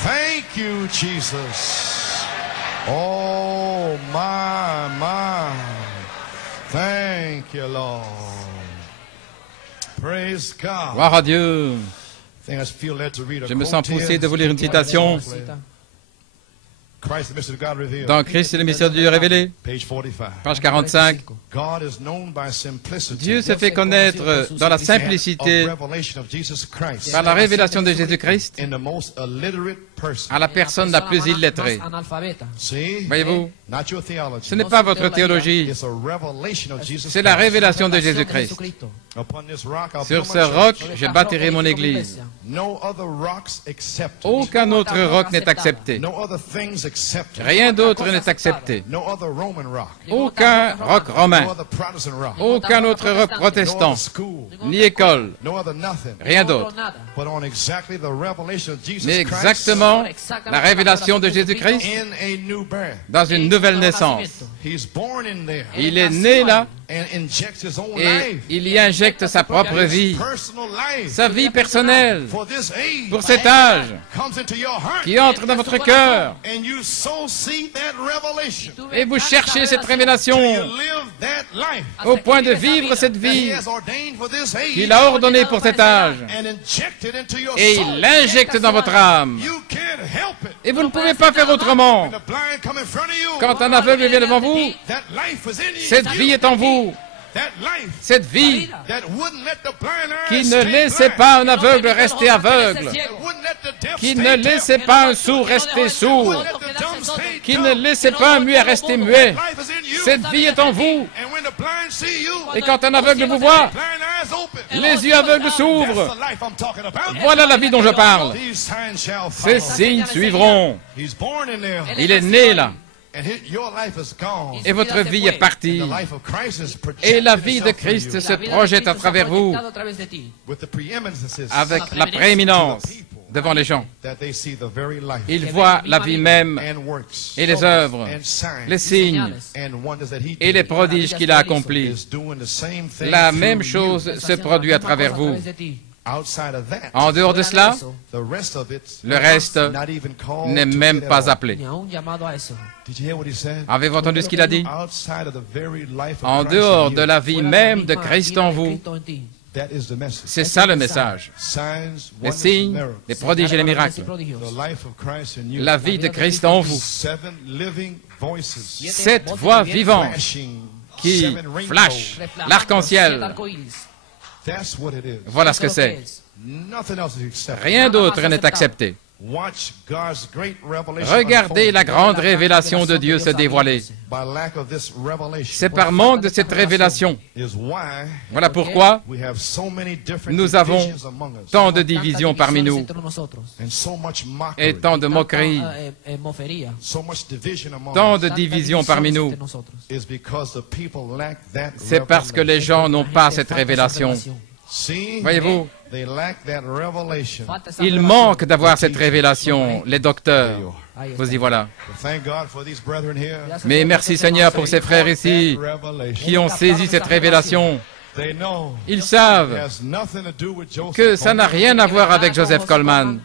Thank you, Jesus. Oh, my. Thank you, Lord. Praise God. Gloire à Dieu. Je me sens poussé de vous lire une citation dans Christ et le mystère de Dieu révélé, page 45. Dieu se fait connaître dans la simplicité par la révélation de Jésus-Christ à la personne la plus illettrée. Voyez-vous, ce n'est pas votre théologie, c'est la révélation de Jésus-Christ. Sur ce roc, je bâtirai mon église. Aucun autre roc n'est accepté. Rien d'autre n'est accepté. Aucun roc romain. Aucun autre roc protestant. Ni école. Rien d'autre. Mais exactement la révélation de Jésus-Christ dans une nouvelle naissance. Il est né là et il y injecte sa propre vie, sa vie personnelle pour cet âge qui entre dans votre cœur. Et vous cherchez cette révélation au point de vivre cette vie qu'il a ordonnée pour cet âge. Et il l'injecte dans votre âme. Et vous ne pouvez pas faire autrement. Quand un aveugle vient devant vous, cette vie est en vous. Cette vie qui ne laissait pas un aveugle rester aveugle, qui ne laissait pas un sourd rester sourd, qui ne laissait pas un muet rester muet. Cette vie est en vous. Et quand un aveugle vous voit, les yeux aveugles s'ouvrent. Voilà la vie dont je parle. Ces signes suivront. Il est né là. Et votre vie est partie. Et la vie de Christ se projette à travers vous avec la prééminence devant les gens. Ils voient la vie même et les œuvres, les signes et les prodiges qu'il a accomplis. La même chose se produit à travers vous. En dehors de cela, le reste n'est même pas appelé. Avez-vous entendu ce qu'il a dit? En dehors de la vie même de Christ en vous, c'est ça le message. Les signes, les prodiges et les miracles. La vie de Christ en vous. 7 voix vivantes qui flashent l'arc-en-ciel. Voilà ce que c'est. Rien d'autre n'est accepté. Regardez la grande révélation de Dieu se dévoiler. C'est par manque de cette révélation. Voilà pourquoi nous avons tant de divisions parmi nous et tant de moqueries, tant de divisions parmi nous. C'est parce que les gens n'ont pas cette révélation. Voyez-vous, il manque d'avoir cette révélation, les docteurs. Vous y voilà. Mais merci Seigneur pour ces frères ici qui ont saisi cette révélation. Ils savent que ça n'a rien à voir avec Joseph Coleman.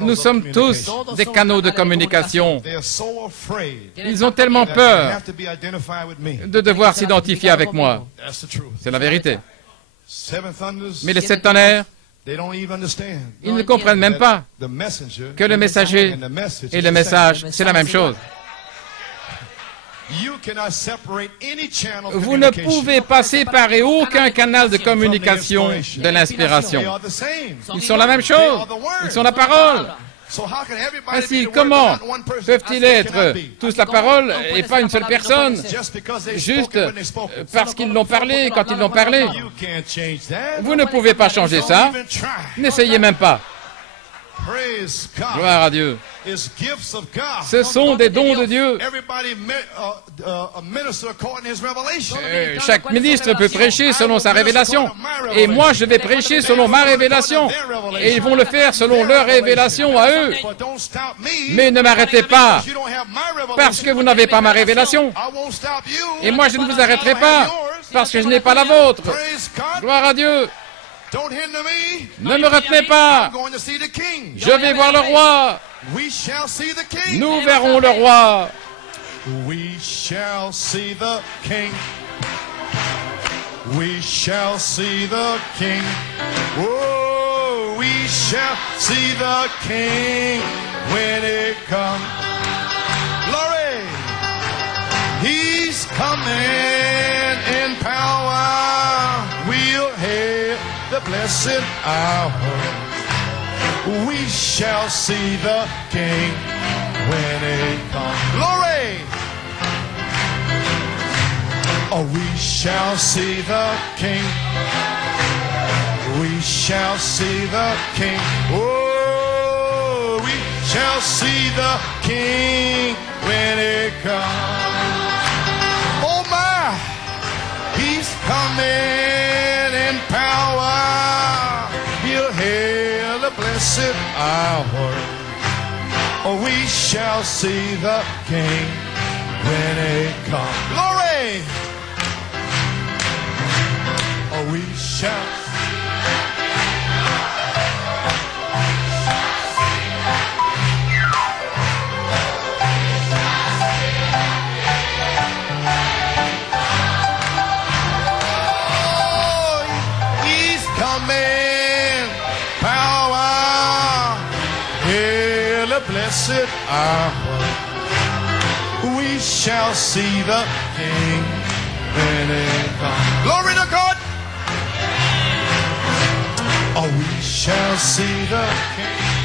Nous sommes tous des canaux de communication. Ils ont tellement peur de devoir s'identifier avec moi. C'est la vérité. Mais les 7 tonnerres, ils ne comprennent même pas que le messager et le message, c'est la même chose. Vous ne pouvez pas séparer aucun canal de communication de l'inspiration. Ils sont la même chose. Ils sont la parole. Ainsi, comment peuvent-ils être tous la parole et pas une seule personne, juste parce qu'ils l'ont parlé quand ils l'ont parlé? Vous ne pouvez pas changer ça. N'essayez même pas. Gloire à Dieu. Ce sont des dons de Dieu. Chaque ministre peut prêcher selon sa révélation. Et moi, je vais prêcher selon ma révélation. Et ils vont le faire selon leur révélation à eux. Mais ne m'arrêtez pas parce que vous n'avez pas ma révélation. Et moi, je ne vous arrêterai pas parce que je n'ai pas la vôtre. Gloire à Dieu. Ne me retenez pas. Je vais voir le roi. Nous verrons le roi. We shall see the king. We shall see the king. Oh, we shall see the king when it comes. Glory. He's coming in power. We'll hear the blessed hour. We shall see the king when it comes. Glory! Oh, we shall see the king. We shall see the king. Oh, we shall see the king when it comes. Oh my, he's coming in power. He'll hear the blessed hour. Oh, we shall see the king when it comes. Glory! Oh, we shall. Oh, he's coming, power, hear the blessed hour. We shall see the king when it comes. Glory to God! Oh, we shall see the king.